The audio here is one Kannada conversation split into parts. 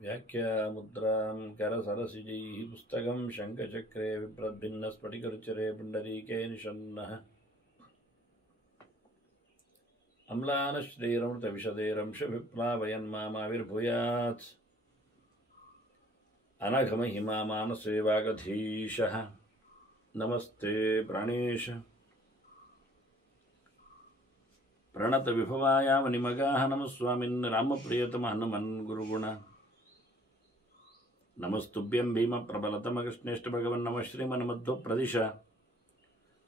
व्याख्यामुद्रां करसरसिजैः पुस्तकं शङ्खचक्रे बिभ्रद्भिन्नस्फटिकरुचिरे पुण्डरीके निषन्नः अम्लानश्रीरमृतविशदेरंशविप्लावयन्मामाविर्भूयात् अनघमहिमा मानसे वागधीशः नमस्ते प्राणेश प्रणतविभवायामनिमगाः नमः स्वामिन् रामप्रियतमः हनुमन् गुरुगुण नमस्तुभ्यं भीमप्रबलतमकृष्णेष्टभगवन् नमः श्रीमन्मध्वप्रदिश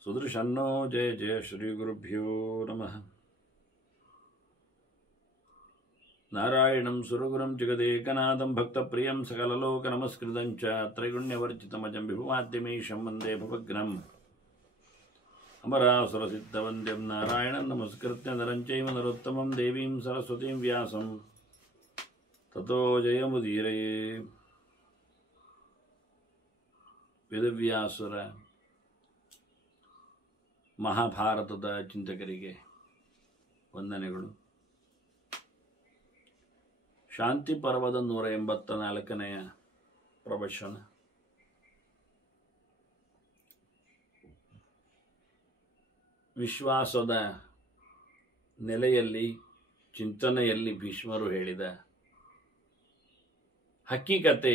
सुदृशन्नो जय जय श्रीगुरुभ्यो नमः नारायणं सुरगुरुं जगदेकनाथं भक्तप्रियं सकललोकनमस्कृतं च त्रैगुण्यवर्जितमजं विभुमाद्यमीशं वन्दे भवग्नम् अमरासुरसिद्धवन्द्यं नारायणं नमस्कृत्य नरं चैव नरोत्तमं देवीं सरस्वतीं व्यासं ततो जयमुदीरये ವೇದವ್ಯಾಸರ ಮಹಾಭಾರತದ ಚಿಂತಕರಿಗೆ ವಂದನೆಗಳು. ಶಾಂತಿ ಪರ್ವದ 184ನೆಯ ಪ್ರವಚನ. ವಿಶ್ವಾಸದ ನೆಲೆಯಲ್ಲಿ ಚಿಂತನೆಯಲ್ಲಿ ಭೀಷ್ಮರು ಹೇಳಿದ ಹಕ್ಕಿಕತೆ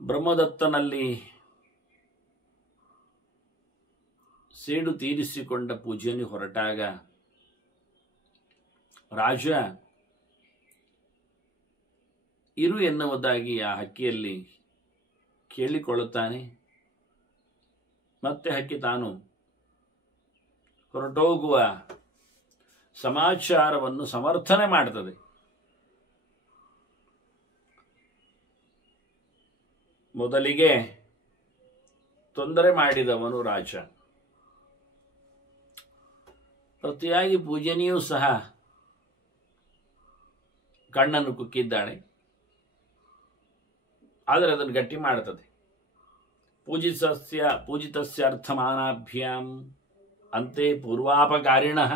ಬ್ರಹ್ಮದತ್ತನಲ್ಲಿ ಸೇಡು ತೀರಿಸಿಕೊಂಡ ಪೂಜೆಯನ್ನು ಹೊರಟಾಗ ರಾಜ ಇರು ಎನ್ನುವುದಾಗಿ ಆ ಹಕ್ಕಿಯಲ್ಲಿ ಕೇಳಿಕೊಳ್ಳುತ್ತಾನೆ. ಮತ್ತೆ ಹಕ್ಕಿ ತಾನು ಹೊರಟೋಗುವ ಸಮಾಚಾರವನ್ನು ಸಮರ್ಥನೆ ಮಾಡುತ್ತದೆ. ಮೊದಲಿಗೆ ತೊಂದರೆ ಮಾಡಿದವನು ರಾಜ. ಪ್ರತಿಯಾಗಿ ಪೂಜನಿಯೂ ಸಹ ಕಣ್ಣನ್ನು ಕುಕ್ಕಿದ್ದಾಳೆ. ಆದರೆ ಅದನ್ನು ಗಟ್ಟಿ ಮಾಡುತ್ತದೆ. ಪೂಜಿತಸ್ಯ ಅರ್ಥಮಾನಾಭ್ಯಾಂ ಅಂತೆ ಪೂರ್ವಾಪಕಾರಿಣಃ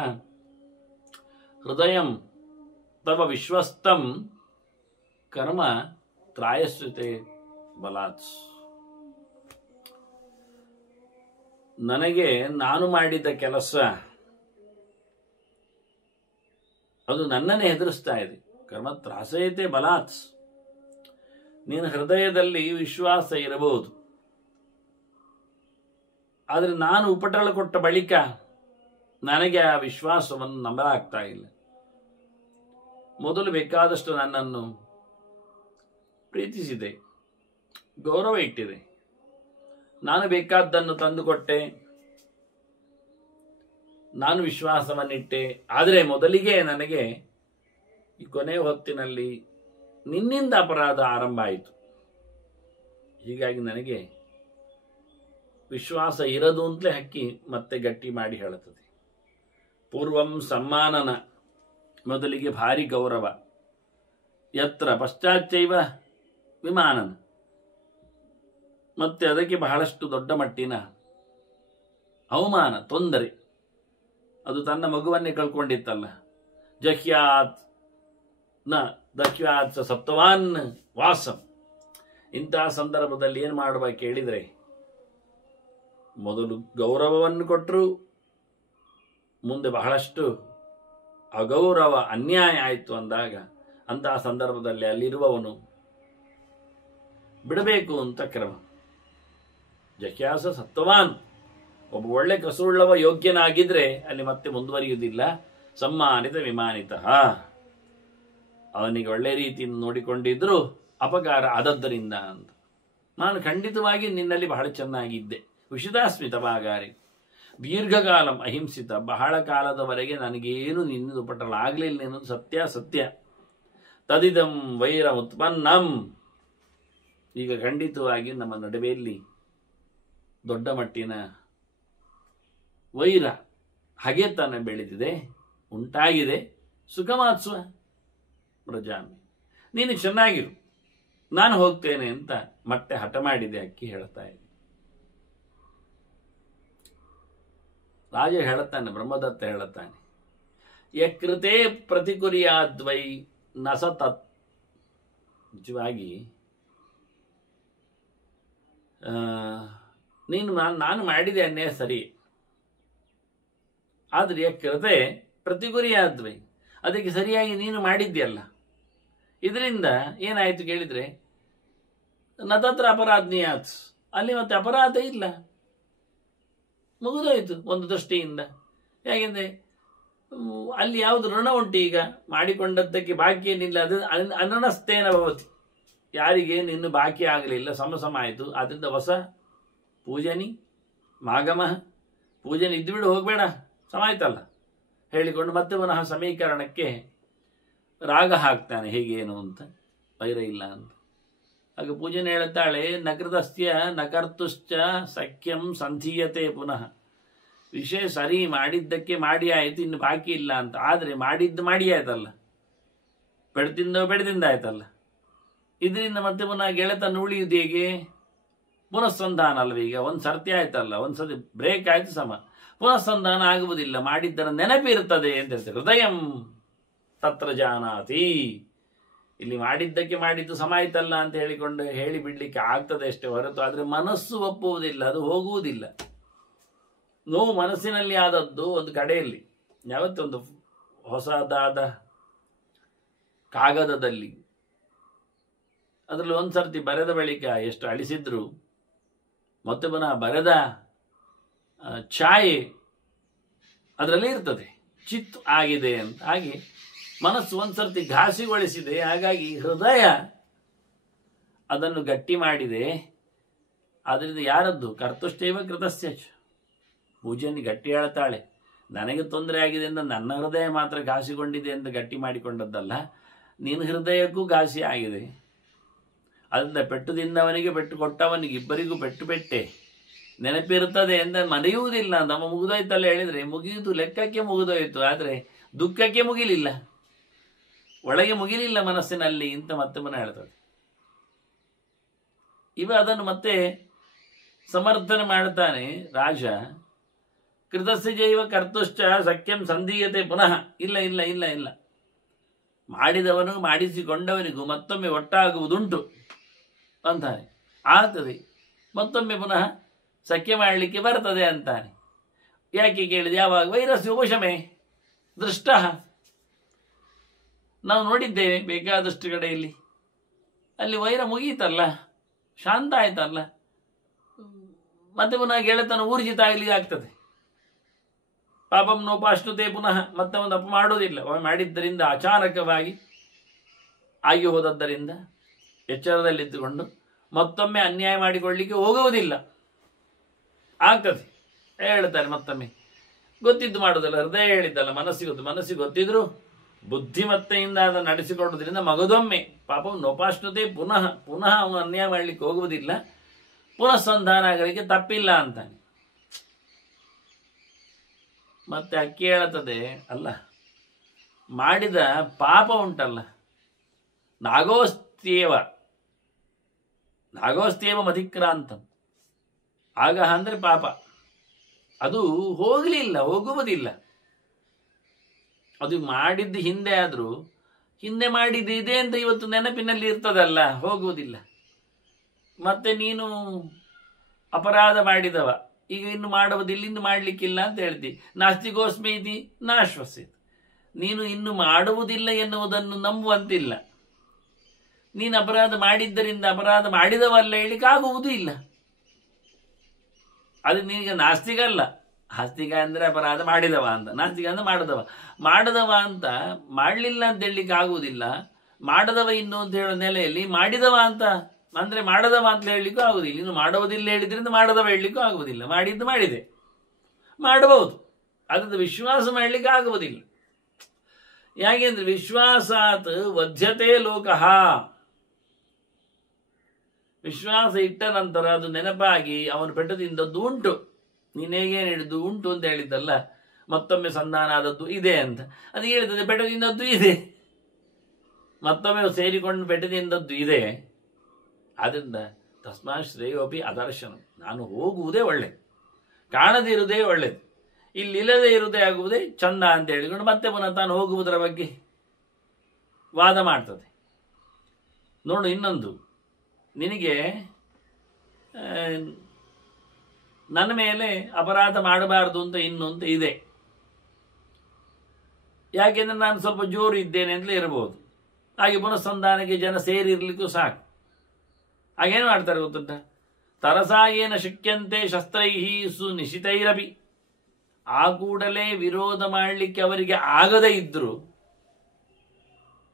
ಹೃದಯಂ ತವ ವಿಶ್ವಸ್ತಂ ಕರ್ಮ ತ್ರಾಯಸ್ಯತೆ ಬಲಾತ್. ನನಗೆ ನಾನು ಮಾಡಿದ ಕೆಲಸ ಅದು ನನ್ನನ್ನೇ ಹೆದರಿಸ್ತಾ ಇದೆ. ಕರ್ಮ ತ್ರಾಸಯತೆ ಬಲಾತ್. ನಿನ್ನ ಹೃದಯದಲ್ಲಿ ವಿಶ್ವಾಸ ಇರಬಹುದು, ಆದರೆ ನಾನು ಉಪಟಳ ಕೊಟ್ಟ ಬಳಿಕ ನನಗೆ ಆ ವಿಶ್ವಾಸವನ್ನು ನಂಬಲಾಗ್ತಾ ಇಲ್ಲ. ಮೊದಲು ಬೇಕಾದಷ್ಟು ನನ್ನನ್ನು ಪ್ರೀತಿಸಿದೆ, ಗೌರವ ಇಟ್ಟಿದೆ, ನಾನು ಬೇಕಾದ್ದನ್ನು ತಂದುಕೊಟ್ಟೆ, ನಾನು ವಿಶ್ವಾಸವನ್ನಿಟ್ಟೆ. ಆದರೆ ಮೊದಲಿಗೆ ನನಗೆ ಈ ಕೊನೆಯ ಹೊತ್ತಿನಲ್ಲಿ ನಿನ್ನಿಂದ ಅಪರಾಧ ಆರಂಭ ಆಯಿತು. ಹೀಗಾಗಿ ನನಗೆ ವಿಶ್ವಾಸ ಇರದು ಅಂತಲೇ ಹಕ್ಕಿ ಮತ್ತೆ ಗಟ್ಟಿ ಮಾಡಿ ಹೇಳುತ್ತದೆ. ಪೂರ್ವಂ ಸಮ್ಮಾನನ, ಮೊದಲಿಗೆ ಭಾರಿ ಗೌರವ, ಯತ್ರ ಪಶ್ಚಾಚ್ಚೈವ ವಿಮಾನನ, ಮತ್ತೆ ಅದಕ್ಕೆ ಬಹಳಷ್ಟು ದೊಡ್ಡ ಮಟ್ಟಿನ ಅವಮಾನ, ತೊಂದರೆ. ಅದು ತನ್ನ ಮಗುವನ್ನೇ ಕಳ್ಕೊಂಡಿತ್ತಲ್ಲ. ಜಹ್ಯಾತ್ ನ ದಹ್ಯಾತ್ ಸಪ್ತವಾನ್ ವಾಸಂ. ಇಂತಹ ಸಂದರ್ಭದಲ್ಲಿ ಏನು ಮಾಡುವ ಕೇಳಿದರೆ, ಮೊದಲು ಗೌರವವನ್ನು ಕೊಟ್ಟರು, ಮುಂದೆ ಬಹಳಷ್ಟು ಅಗೌರವ ಅನ್ಯಾಯ ಆಯಿತು ಅಂದಾಗ ಅಂತಹ ಸಂದರ್ಭದಲ್ಲಿ ಅಲ್ಲಿರುವವನು ಬಿಡಬೇಕು ಅಂತ ಕ್ರಮ. ಜಖ್ಯಾಸ ಸತ್ವವಾನ್, ಒಬ್ಬ ಒಳ್ಳೆ ಕಸುಳ್ಳವ ಯೋಗ್ಯನಾಗಿದ್ರೆ ಅಲ್ಲಿ ಮತ್ತೆ ಮುಂದುವರಿಯುವುದಿಲ್ಲ. ಸಮ್ಮಾನಿತ ವಿಮಾನಿತ, ಅವನಿಗೆ ಒಳ್ಳೆ ರೀತಿಯಿಂದ ನೋಡಿಕೊಂಡಿದ್ರು ಅಪಕಾರ ಆದದ್ದರಿಂದ ಅಂತ. ನಾನು ಖಂಡಿತವಾಗಿ ನಿನ್ನಲ್ಲಿ ಬಹಳ ಚೆನ್ನಾಗಿದ್ದೆ. ವಿಷಿದಾಸ್ಮಿತವಾಗಾರಿ ದೀರ್ಘಕಾಲಂ ಅಹಿಂಸಿತ, ಬಹಳ ಕಾಲದವರೆಗೆ ನನಗೇನು ನಿನ್ನದು ಪಟಲ ಆಗಲಿಲ್ಲ ಎನ್ನುವುದು ಸತ್ಯ ಸತ್ಯ. ತದಿದಂ ವೈರ ಉತ್ಪನ್ನಂ. ಈಗ ಖಂಡಿತವಾಗಿ ನಮ್ಮ ನಡುವೆಯಲ್ಲಿ ದೊಡ್ಡ ಮಟ್ಟಿನ ವೈರ, ಹಗೆತನ ಬೆಳೆದಿದೆ, ಉಂಟಾಗಿದೆ. ಸುಖಮಾತ್ಸುವ ಪ್ರಜಾಮಿ, ನೀನು ಚೆನ್ನಾಗಿರು, ನಾನು ಹೋಗ್ತೇನೆ ಅಂತ ಮತ್ತೆ ಹಠ ಮಾಡಿದೆ ಅಕ್ಕಿ ಹೇಳ್ತಾ ಇದೆ. ರಾಜ ಹೇಳುತ್ತಾನೆ, ಬ್ರಹ್ಮದತ್ತ ಹೇಳುತ್ತಾನೆ, ಯಕೃತೆ ಪ್ರತಿಕುರ್ಯಾದ್ವೈ ನ ಸ ತತ್. ನಿಜವಾಗಿ ನೀನು ನಾನು ಮಾಡಿದೆ ಅನ್ನೇ ಸರಿ, ಆದರೆ ಯಕೃತೆ ಪ್ರತಿಕುರ್ಯಾದ್ವೈ, ಅದಕ್ಕೆ ಸರಿಯಾಗಿ ನೀನು ಮಾಡಿದ್ಯಲ್ಲ. ಇದರಿಂದ ಏನಾಯಿತು ಕೇಳಿದರೆ ನ ತತ್ರ ಅಪರಾಧ್ನಿಯಾತ್, ಅಲ್ಲಿ ಮತ್ತೆ ಅಪರಾಧ ಇಲ್ಲ, ಮುಗಿದೋಯ್ತು ಒಂದು ದೃಷ್ಟಿಯಿಂದ. ಯಾಕೆಂದರೆ ಅಲ್ಲಿ ಯಾವುದು ಋಣ ಉಂಟು, ಈಗ ಮಾಡಿಕೊಂಡದ್ದಕ್ಕೆ ಬಾಕಿ ಏನಿಲ್ಲ, ಅದು ಅನನಸ್ತೇನ ಭವತಿ. ಯಾರಿಗೇನು ಇನ್ನು ಬಾಕಿ ಆಗಲಿಲ್ಲ, ಸಮ ಆಯಿತು. ಆದ್ದರಿಂದ ಹೊಸ ಪೂಜನಿ ಮಾಗಮ ಪೂಜನೆ ಇದ್ದುಬಿಡು, ಹೋಗಬೇಡ, ಸಮ ಆಯ್ತಲ್ಲ ಹೇಳಿಕೊಂಡು ಮತ್ತೆ ಪುನಃ ಸಮೀಕರಣಕ್ಕೆ ರಾಗ ಹಾಕ್ತಾನೆ, ಹೇಗೇನು ಅಂತ, ವೈರ ಇಲ್ಲ ಅಂತ. ಆಗ ಪೂಜನೆ ಹೇಳುತ್ತಾಳೆ, ನಕೃತಸ್ಯ ನಕರ್ತುಶ್ಚ ಸಖ್ಯಂ ಸಂಧೀಯತೆ ಪುನಃ. ವಿಷಯ ಸರಿ, ಮಾಡಿದ್ದಕ್ಕೆ ಮಾಡಿ ಆಯಿತು, ಇನ್ನು ಬಾಕಿ ಇಲ್ಲ ಅಂತ. ಆದರೆ ಮಾಡಿದ್ದು ಮಾಡಿ ಆಯ್ತಲ್ಲ, ಬೆಳೆದಿಂದ ಆಯ್ತಲ್ಲ. ಇದರಿಂದ ಮತ್ತೆ ಪುನಃ ಗೆಳೆತನ ಉಳಿಯುವುದು ಹೇಗೆ? ಪುನಃಸಂಧಾನ ಅಲ್ವೀಗ, ಒಂದು ಸರ್ತಿ ಆಯ್ತಲ್ಲ, ಒಂದು ಸತಿ ಬ್ರೇಕ್ ಆಯ್ತು, ಸಮ ಪುನಃಸಂಧಾನ ಆಗುವುದಿಲ್ಲ. ಮಾಡಿದ್ದರ ನೆನಪಿರುತ್ತದೆ ಅಂತ ಹೇಳ್ತಾರೆ. ಹೃದಯಂ ತತ್ರ ಜಾನಾತಿ. ಇಲ್ಲಿ ಮಾಡಿದ್ದಕ್ಕೆ ಮಾಡಿದ್ದು ಸಮ ಆಯ್ತಲ್ಲ ಅಂತ ಹೇಳಿಕೊಂಡು ಹೇಳಿ ಬಿಡ್ಲಿಕ್ಕೆ ಆಗ್ತದೆ ಅಷ್ಟೇ ಹೊರತು, ಆದರೆ ಮನಸ್ಸು ಒಪ್ಪುವುದಿಲ್ಲ, ಅದು ಹೋಗುವುದಿಲ್ಲ. ನೋವು ಮನಸ್ಸಿನಲ್ಲಿ ಆದದ್ದು ಒಂದು ಕಡೆಯಲ್ಲಿ, ಯಾವತ್ತೊಂದು ಹೊಸದಾದ ಕಾಗದದಲ್ಲಿ ಅದರಲ್ಲಿ ಒಂದು ಸರ್ತಿ ಬರೆದ ಬಳಿಕ ಎಷ್ಟು ಅಳಿಸಿದ್ರು ಮತ್ತೆ ಪುನಃ ಬರೆದ ಛಾಯೆ ಅದರಲ್ಲಿ ಇರ್ತದೆ, ಚಿತ್ತು ಆಗಿದೆ ಅಂತ. ಹಾಗೆ ಮನಸ್ಸು ಒಂದು ಸರ್ತಿ ಘಾಸಿಗೊಳಿಸಿದೆ, ಹಾಗಾಗಿ ಹೃದಯ ಅದನ್ನು ಗಟ್ಟಿ ಮಾಡಿದೆ. ಆದ್ದರಿಂದ ಯಾರದ್ದು? ಕರ್ತುಷ್ಟೇವ ಕೃತಸ್ಯ. ಪೂಜೆಯನ್ನು ಗಟ್ಟಿ ಹೇಳ್ತಾಳೆ, ನನಗೆ ತೊಂದರೆ ಆಗಿದೆ ಅಂತ ನನ್ನ ಹೃದಯ ಮಾತ್ರ ಘಾಸಿಗೊಂಡಿದೆ ಅಂತ ಗಟ್ಟಿ ಮಾಡಿಕೊಂಡದ್ದಲ್ಲ, ನಿನ್ನ ಹೃದಯಕ್ಕೂ ಘಾಸಿ ಆಗಿದೆ. ಅದರಿಂದ ಪೆಟ್ಟು ತಿಂದವನಿಗೆ ಪೆಟ್ಟು ಕೊಟ್ಟವನಿಗೆ ಇಬ್ಬರಿಗೂ ಪೆಟ್ಟು ಪೆಟ್ಟೆ ನೆನಪಿರುತ್ತದೆ ಅಂತ ಮರೆಯುವುದಿಲ್ಲ. ನಮ್ಮ ಮುಗಿದೋಯ್ತಲ್ಲ ಹೇಳಿದರೆ ಮುಗಿಯಿತು, ಲೆಕ್ಕಕ್ಕೆ ಮುಗಿದೋಯ್ತು, ಆದರೆ ದುಃಖಕ್ಕೆ ಮುಗಿಲಿಲ್ಲ, ಒಳಗೆ ಮುಗಿಲಿಲ್ಲ ಮನಸ್ಸಿನಲ್ಲಿ ಅಂತ ಮತ್ತೆ ಮನ ಹೇಳ್ತದೆ. ಇವ ಅದನ್ನು ಮತ್ತೆ ಸಮರ್ಥನೆ ಮಾಡ್ತಾನೆ ರಾಜ. ಕೃತಸ್ಯ ಜೈವ ಕರ್ತುಶ್ಚ ಸಖ್ಯಂ ಸಂಧೀಯತೆ ಪುನಃ. ಇಲ್ಲ ಇಲ್ಲ ಇಲ್ಲ ಇಲ್ಲ, ಮಾಡಿದವನು ಮಾಡಿಸಿಕೊಂಡವನಿಗೂ ಮತ್ತೊಮ್ಮೆ ಒಟ್ಟಾಗುವುದುಂಟು ಅಂತಾನೆ. ಆಗ್ತದೆ, ಮತ್ತೊಮ್ಮೆ ಪುನಃ ಸಖ್ಯ ಮಾಡಲಿಕ್ಕೆ ಬರ್ತದೆ ಅಂತಾನೆ. ಯಾಕೆ ಕೇಳಿದೆ? ಯಾವಾಗ? ವೈರಸ್ಯ ಉಪಶಮೆ ದೃಷ್ಟ. ನಾವು ನೋಡಿದ್ದೇವೆ ಬೇಕಾದಷ್ಟು ಕಡೆಯಲ್ಲಿ, ಅಲ್ಲಿ ವೈರ ಮುಗೀತಲ್ಲ, ಶಾಂತ ಆಯ್ತಲ್ಲ, ಮತ್ತೆ ಪುನಃ ಗೆಳೆತನ ಊರ್ಜಿತ ಆಗಲಿಕ್ಕೆ ಆಗ್ತದೆ. ಪಾಪಂ ನೋಪಾಶ್ನುತೆ, ಪುನಃ ಮತ್ತೆ ಒಂದು ಅಪ ಮಾಡೋದಿಲ್ಲ. ಮಾಡಿದ್ದರಿಂದ ಅಚಾನಕವಾಗಿ ಆಗಿ ಹೋದದ್ದರಿಂದ ಎಚ್ಚರದಲ್ಲಿದ್ದುಕೊಂಡು ಮತ್ತೊಮ್ಮೆ ಅನ್ಯಾಯ ಮಾಡಿಕೊಳ್ಳಲಿಕ್ಕೆ ಹೋಗುವುದಿಲ್ಲ. ಆಗ್ತದೆ ಹೇಳ್ತಾರೆ ಮತ್ತೊಮ್ಮೆ. ಗೊತ್ತಿದ್ದು ಮಾಡೋದಲ್ಲ, ಹೃದಯ ಹೇಳಿದ್ದಲ್ಲ, ಮನಸ್ಸಿಗೆ ಗೊತ್ತಿದ್ರು ಬುದ್ಧಿಮತ್ತೆಯಿಂದ ಅದನ್ನು ನಡೆಸಿಕೊಳ್ಳುವುದರಿಂದ ಮಗದೊಮ್ಮೆ ಪಾಪ ನೋಪಾಶ್ನುತೆ, ಪುನಃ ಅವನು ಅನ್ಯಾಯ ಮಾಡಲಿಕ್ಕೆ ಹೋಗುವುದಿಲ್ಲ, ಪುನಃ ಸಂಧಾನ ಆಗಲಿಕ್ಕೆ ತಪ್ಪಿಲ್ಲ ಅಂತಾನೆ. ಮತ್ತೆ ಅಕ್ಕಿ ಹೇಳುತ್ತದೆ, ಅಲ್ಲ ಮಾಡಿದ ಪಾಪ ಉಂಟಲ್ಲ, ನಾಗೋಸ್ತ್ಯೇವ ಮಧಿಕ್ರಾಂತಂ. ಆಗ ಅಂದರೆ ಪಾಪ ಅದು ಹೋಗುವುದಿಲ್ಲ. ಅದು ಮಾಡಿದ್ದು ಹಿಂದೆ ಆದರೂ ಹಿಂದೆ ಮಾಡಿದ್ದು ಇದೆ ಅಂತ ಇವತ್ತು ನೆನಪಿನಲ್ಲಿ ಇರ್ತದಲ್ಲ, ಹೋಗುವುದಿಲ್ಲ. ಮತ್ತೆ ನೀನು ಅಪರಾಧ ಮಾಡಿದವ, ಈಗ ಇನ್ನು ಮಾಡುವುದಿಲ್ಲ, ಇನ್ನು ಮಾಡಲಿಕ್ಕಿಲ್ಲ ಅಂತ ಹೇಳ್ತಿ. ನಾಸ್ತಿಗೋಸ್ಮಿ ಇತಿ ನಾಶ್ವಸಿತ್. ನೀನು ಇನ್ನು ಮಾಡುವುದಿಲ್ಲ ಎನ್ನುವುದನ್ನು ನಂಬುವಂತಿಲ್ಲ. ನೀನು ಅಪರಾಧ ಮಾಡಿದ್ದರಿಂದ ಅಪರಾಧ ಮಾಡಿದವಲ್ಲ ಹೇಳಿಕ್ಕೆ ಆಗುವುದೂ ಇಲ್ಲ. ಅದು ನೀನೀಗ ನಾಸ್ತಿಕ ಅಲ್ಲ. ಆಸ್ತಿಕ ಅಂದರೆ ಅಪರಾಧ ಮಾಡಿದವ ಅಂತ, ನಾಸ್ತಿಕ ಅಂದರೆ ಮಾಡದವ ಅಂತ ಮಾಡಲಿಲ್ಲ ಅಂತ ಹೇಳಲಿಕ್ಕೆ ಆಗುವುದಿಲ್ಲ. ಮಾಡದವ ಇನ್ನು ಅಂತ ಹೇಳೋ ನೆಲೆಯಲ್ಲಿ ಮಾಡಿದವ ಅಂತ ಅಂದರೆ ಮಾಡದವ ಅಂತ ಹೇಳಲಿಕ್ಕೂ ಆಗುವುದಿಲ್ಲ. ಇನ್ನು ಮಾಡುವುದಿಲ್ಲ ಹೇಳಿದ್ರಿಂದ ಮಾಡದವ ಹೇಳಲಿಕ್ಕೂ ಆಗುವುದಿಲ್ಲ. ಮಾಡಿದ್ದು ಮಾಡಿದೆ, ಮಾಡಬಹುದು, ಅದರಿಂದ ವಿಶ್ವಾಸ ಮಾಡಲಿಕ್ಕೆ ಆಗುವುದಿಲ್ಲ. ಯಾಕೆಂದ್ರೆ ವಿಶ್ವಾಸಾತ್ ವಧ್ಯತೆ ಲೋಕಃ. ವಿಶ್ವಾಸ ಇಟ್ಟ ನಂತರ ಅದು ನೆನಪಾಗಿ ಅವನು ಪೆಟ್ಟು ತಿಂದದ್ದು ಉಂಟು, ನೀನೇಗೇನು ಹಿಡಿದು ಉಂಟು ಅಂತ ಹೇಳಿದ್ದಲ್ಲ, ಮತ್ತೊಮ್ಮೆ ಸಂಧಾನ ಆದದ್ದು ಇದೆ ಅಂತ ಅದು ಹೇಳ್ತದೆ. ಪೆಟ್ಟು ತಿಂದದ್ದು ಇದೆ, ಮತ್ತೊಮ್ಮೆ ಸೇರಿಕೊಂಡು ಪೆಟ್ಟು ತಿಂದದ್ದು ಇದೆ. ಆದ್ದರಿಂದ ತಸ್ಮಾತ್ ಶ್ರೇಯೋಪಿ ಅದರ್ಶನ. ನಾನು ಹೋಗುವುದೇ ಒಳ್ಳೆಯದು, ಕಾಣದಿರುವುದೇ ಒಳ್ಳೆಯದು. ಇಲ್ಲಿಲ್ಲದೆ ಇರುವುದೇ ಆಗುವುದೇ ಚಂದ ಅಂತ ಹೇಳಿಕೊಂಡು ಮತ್ತೆ ಪುನಃ ತಾನು ಹೋಗುವುದರ ಬಗ್ಗೆ ವಾದ ಮಾಡ್ತದೆ. ನೋಡು, ಇನ್ನೊಂದು ನಿನಗೆ ನನ್ನ ಮೇಲೆ ಅಪರಾಧ ಮಾಡಬಾರದು ಅಂತ ಇನ್ನೊಂದು ಇದೆ. ಯಾಕೆಂದ್ರೆ ನಾನು ಸ್ವಲ್ಪ ಜೋರು ಇದ್ದೇನೆ ಅಂತಲೇ ಇರಬಹುದು. ಹಾಗೆ ಪುನಃಸಂಧಾನಕ್ಕೆ ಜನ ಸೇರಿರ್ಲಿಕ್ಕೂ ಸಾಕು. ಹಾಗೇನು ಮಾಡ್ತಾರೆ ಗೊತ್ತುಂಟ, ತರಸಾಯೇನ ಶಕ್ಯಂತೆ ಶಸ್ತ್ರೈಹಿ ಸುನಿಶಿತೈರಪಿ. ಆ ಕೂಡಲೇ ವಿರೋಧ ಮಾಡಲಿಕ್ಕೆ ಅವರಿಗೆ ಆಗದೇ ಇದ್ರು,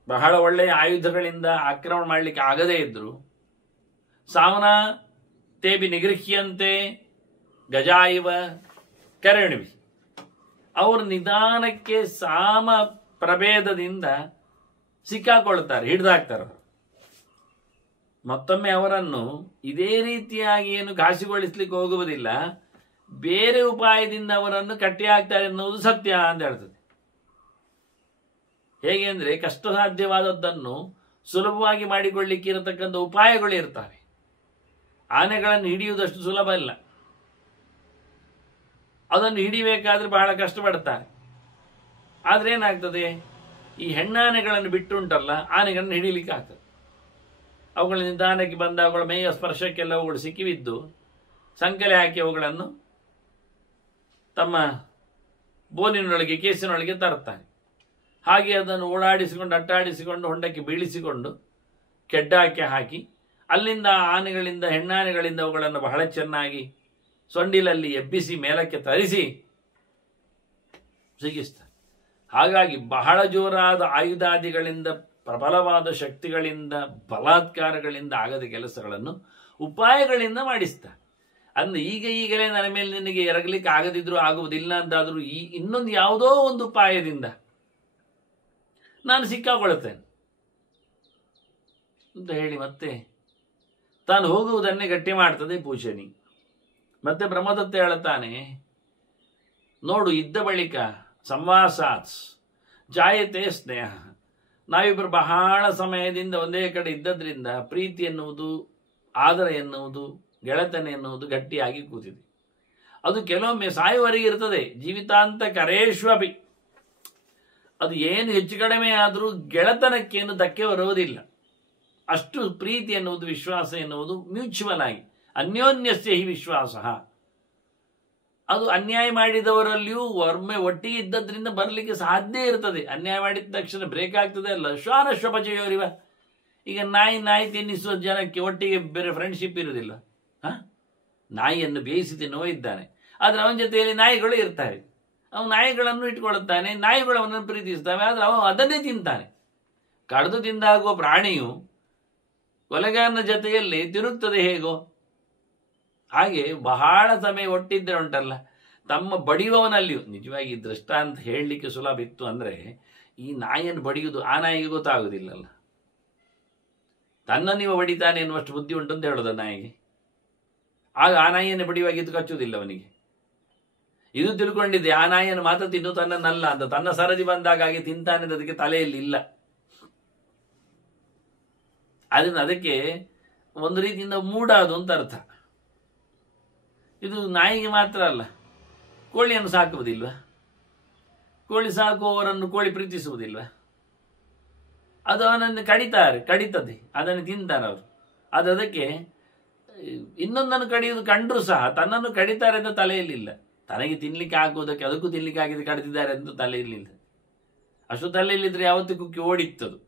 ಬಹಳ ಒಳ್ಳೆಯ ಆಯುಧಗಳಿಂದ ಆಕ್ರಮಣ ಮಾಡಲಿಕ್ಕೆ ಆಗದೇ ಇದ್ರು, ಸಾವನ ತೇಬಿ ನಿಗೃಹ್ಯಂತೆ ಗಜಾಯಿವ ಕರಣಿವಿ. ಅವರು ನಿಧಾನಕ್ಕೆ ಸಾಮ ಪ್ರಭೇದದಿಂದ ಸಿಕ್ಕಾಕೊಳ್ತಾರೆ, ಹಿಡಿದಾಕ್ತಾರೆ. ಮತ್ತೊಮ್ಮೆ ಅವರನ್ನು ಇದೇ ರೀತಿಯಾಗಿ ಏನು ಘಾಸಿಗೊಳಿಸ್ಲಿಕ್ಕೆ ಹೋಗುವುದಿಲ್ಲ, ಬೇರೆ ಉಪಾಯದಿಂದ ಅವರನ್ನು ಕಟ್ಟಿ ಹಾಕ್ತಾರೆ ಎನ್ನುವುದು ಸತ್ಯ ಅಂತ ಹೇಳ್ತದೆ. ಹೇಗೆ ಅಂದರೆ, ಕಷ್ಟ ಸಾಧ್ಯವಾದದ್ದನ್ನು ಸುಲಭವಾಗಿ ಮಾಡಿಕೊಳ್ಳಿಕ್ಕೆ ಇರತಕ್ಕಂಥ ಉಪಾಯಗಳು ಇರ್ತವೆ. ಆನೆಗಳನ್ನು ಹಿಡಿಯುವುದಷ್ಟು ಸುಲಭ ಇಲ್ಲ. ಅದನ್ನು ಹಿಡಿಬೇಕಾದ್ರೆ ಬಹಳ ಕಷ್ಟಪಡ್ತಾರೆ. ಆದ್ರೆ ಏನಾಗ್ತದೆ, ಈ ಹೆಣ್ಣಾನೆಗಳನ್ನು ಬಿಟ್ಟುಂಟಲ್ಲ, ಆನೆಗಳನ್ನು ಹಿಡಿಲಿಕ್ಕೆ ಆಗ್ತದೆ. ಅವುಗಳ ನಿಧಾನಕ್ಕೆ ಬಂದ ಅವುಗಳ ಮೇಯ ಸ್ಪರ್ಶಕ್ಕೆಲ್ಲ ಅವುಗಳು ಸಿಕ್ಕಿಬಿದ್ದು ಸಂಕಲೆ ಹಾಕಿ ಅವುಗಳನ್ನು ತಮ್ಮ ಬೋನಿನೊಳಗೆ ಕೇಸಿನೊಳಗೆ ತರುತ್ತಾನೆ. ಹಾಗೆ ಅದನ್ನು ಓಡಾಡಿಸಿಕೊಂಡು ಅಟ್ಟಾಡಿಸಿಕೊಂಡು ಹೊಂಡಕ್ಕೆ ಬೀಳಿಸಿಕೊಂಡು ಕೆಡ್ಡಾಕೆ ಹಾಕಿ ಅಲ್ಲಿಂದ ಆನೆಗಳಿಂದ ಹೆಣ್ಣಾನೆಗಳಿಂದ ಅವುಗಳನ್ನು ಬಹಳ ಚೆನ್ನಾಗಿ ಸೊಂಡಿಲಲ್ಲಿ ಎಬ್ಬಿಸಿ ಮೇಲಕ್ಕೆ ತರಿಸಿ ಸಿಗಿಸ್ತಾರೆ. ಹಾಗಾಗಿ ಬಹಳ ಜೋರಾದ ಆಯುಧಾದಿಗಳಿಂದ, ಪ್ರಬಲವಾದ ಶಕ್ತಿಗಳಿಂದ, ಬಲಾತ್ಕಾರಗಳಿಂದ ಆಗದ ಕೆಲಸಗಳನ್ನು ಉಪಾಯಗಳಿಂದ ಮಾಡಿಸ್ತಾರೆ. ಅಂದ್ರೆ ಈಗಲೇ ನನ್ನ ಮೇಲೆ ನಿನಗೆ ಎರಗಲಿಕ್ಕೆ ಆಗದಿದ್ರೂ ಆಗುವುದಿಲ್ಲ ಅಂತಾದರೂ ಇನ್ನೊಂದು ಯಾವುದೋ ಒಂದು ಉಪಾಯದಿಂದ ನಾನು ಸಿಕ್ಕಾಕೊಳ್ಳುತ್ತೇನೆ ಅಂತ ಹೇಳಿ ಮತ್ತೆ ತಾನು ಹೋಗುವುದನ್ನೇ ಗಟ್ಟಿ ಮಾಡ್ತದೆ ಪೂಜನಿ. ಮತ್ತೆ ಬ್ರಹ್ಮದತ್ತ ಹೇಳುತ್ತಾನೆ, ನೋಡು, ಇದ್ದ ಬಳಿಕ ಸಂವಾಸಾತ್ ಜಾಯತೆ ಸ್ನೇಹ. ನಾವಿಬ್ಬರು ಬಹಳ ಸಮಯದಿಂದ ಒಂದೇ ಕಡೆ ಇದ್ದದ್ರಿಂದ ಪ್ರೀತಿ ಎನ್ನುವುದು, ಆದರ ಎನ್ನುವುದು, ಗೆಳೆತನ ಎನ್ನುವುದು ಗಟ್ಟಿಯಾಗಿ ಕೂತಿದೆ. ಅದು ಕೆಲವೊಮ್ಮೆ ಸಾಯುವವರೆಗೆ ಇರ್ತದೆ, ಜೀವಿತಾಂತ ಕರೇಶ್ವಪಿ. ಅದು ಏನು ಹೆಚ್ಚು ಕಡಿಮೆ ಆದರೂ ಗೆಳೆತನಕ್ಕೇನು ಧಕ್ಕೆ ಬರುವುದಿಲ್ಲ. ಅಷ್ಟು ಪ್ರೀತಿ ಎನ್ನುವುದು, ವಿಶ್ವಾಸ ಎನ್ನುವುದು ಮ್ಯೂಚುವಲ್ ಆಗಿ, ಅನ್ಯೋನ್ಯಸ್ಯ ಹಿ ವಿಶ್ವಾಸ. ಅದು ಅನ್ಯಾಯ ಮಾಡಿದವರಲ್ಲಿಯೂ ಒಟ್ಟಿಗೆ ಇದ್ದದ್ರಿಂದ ಬರಲಿಕ್ಕೆ ಸಾಧ್ಯ ಇರ್ತದೆ. ಅನ್ಯಾಯ ಮಾಡಿದ ತಕ್ಷಣ ಬ್ರೇಕ್ ಆಗ್ತದೆ ಅಲ್ಲ. ಶ್ವಾನಶ್ವಪಜಯೋರಿವ. ಈಗ ನಾಯಿ ತಿನ್ನಿಸುವ ಜನಕ್ಕೆ ಒಟ್ಟಿಗೆ ಬೇರೆ ಫ್ರೆಂಡ್ಶಿಪ್ ಇರುವುದಿಲ್ಲ. ನಾಯಿಯನ್ನು ಬೇಯಿಸಿ ತಿನ್ನುವ ಇದ್ದಾನೆ, ಆದರೆ ಅವನ ಜೊತೆಯಲ್ಲಿ ನಾಯಿಗಳು ಇರ್ತವೆ. ಅವನು ನಾಯಿಗಳನ್ನು ಇಟ್ಕೊಳ್ಳುತ್ತಾನೆ, ನಾಯಿಗಳು ಅವನನ್ನು ಪ್ರೀತಿಸ್ತವೆ, ಆದರೆ ಅವನು ಅದನ್ನೇ ತಿಂತಾನೆ. ಕಡಿದು ತಿಂದಾಗುವ ಪ್ರಾಣಿಯು ಕೊಲೆಗಾರನ ಜೊತೆಯಲ್ಲಿ ತಿರುಗ್ತದೆ ಹೇಗೋ ಹಾಗೆ ಬಹಳ ಸಮಯ ಒಟ್ಟಿದ್ದರೆ ಉಂಟಲ್ಲ, ತಮ್ಮ ಬಡಿಯುವವನಲ್ಲಿಯೂ ನಿಜವಾಗಿ ದೃಷ್ಟಾಂತ ಹೇಳಲಿಕ್ಕೆ ಸುಲಭ ಇತ್ತು ಅಂದರೆ, ಈ ನಾಯಿಯನ್ನು ಬಡಿಯುವುದು ಆ ನಾಯಿಗೆ ಗೊತ್ತಾಗುವುದಿಲ್ಲಲ್ಲ. ತನ್ನ ನೀವು ಬಡಿತಾನೆ ಎನ್ನುವಷ್ಟು ಬುದ್ಧಿ ಉಂಟು ಅಂತ ಹೇಳೋದು ನಾಯಿಗೆ. ಆಗ ಆ ನಾಯಿಯನ್ನು ಬಡಿಯುವಾಗ ಇದು ಕಚ್ಚುವುದಿಲ್ಲ ಅವನಿಗೆ. ಇದು ತಿಳ್ಕೊಂಡಿದ್ದೆ, ಆ ನಾಯಿಯನ್ನು ಮಾತ್ರ ತಿನ್ನು ತನ್ನನ್ನಲ್ಲ ಅಂತ. ತನ್ನ ಸರದಿ ಬಂದಾಗ ಹಾಗೆ ತಿಂತಾನೆ, ಅದಕ್ಕೆ ತಲೆಯಲ್ಲಿ ಇಲ್ಲ. ಅದನ್ನು ಅದಕ್ಕೆ ಒಂದು ರೀತಿಯಿಂದ ಮೂಡಾದು ಅಂತ ಅರ್ಥ. ಇದು ನಾಯಿಗೆ ಮಾತ್ರ ಅಲ್ಲ, ಕೋಳಿಯನ್ನು ಸಾಕುವುದಿಲ್ವ? ಕೋಳಿ ಸಾಕುವವರನ್ನು ಕೋಳಿ ಪ್ರೀತಿಸುವುದಿಲ್ವ? ಅದು ಅವನನ್ನು ಕಡಿತದೆ, ಅದನ್ನು ತಿಂತಾರೆ ಅವರು. ಅದು ಅದಕ್ಕೆ ಇನ್ನೊಂದನ್ನು ಕಡಿಯುವುದು ಕಂಡ್ರೂ ಸಹ ತನ್ನನ್ನು ಕಡಿತಾರೆ ಅಂತ ತಲೆಯಲ್ಲಿಲ್ಲ. ತನಗೆ ತಿನ್ಲಿಕ್ಕೆ ಆಗುವುದಕ್ಕೆ ಅದಕ್ಕೂ ತಿನ್ಲಿಕ್ಕೆ ಆಗಿದೆ ಕಡಿದಿದ್ದಾರೆ ಅಂತ ತಲೆಯಲ್ಲಿಲ್ಲ. ಅಷ್ಟು ತಲೆಯಲ್ಲಿದ್ರೆ ಯಾವತ್ತೂ ಕುಕ್ಕಿ ಓಡಿತ್ತದು.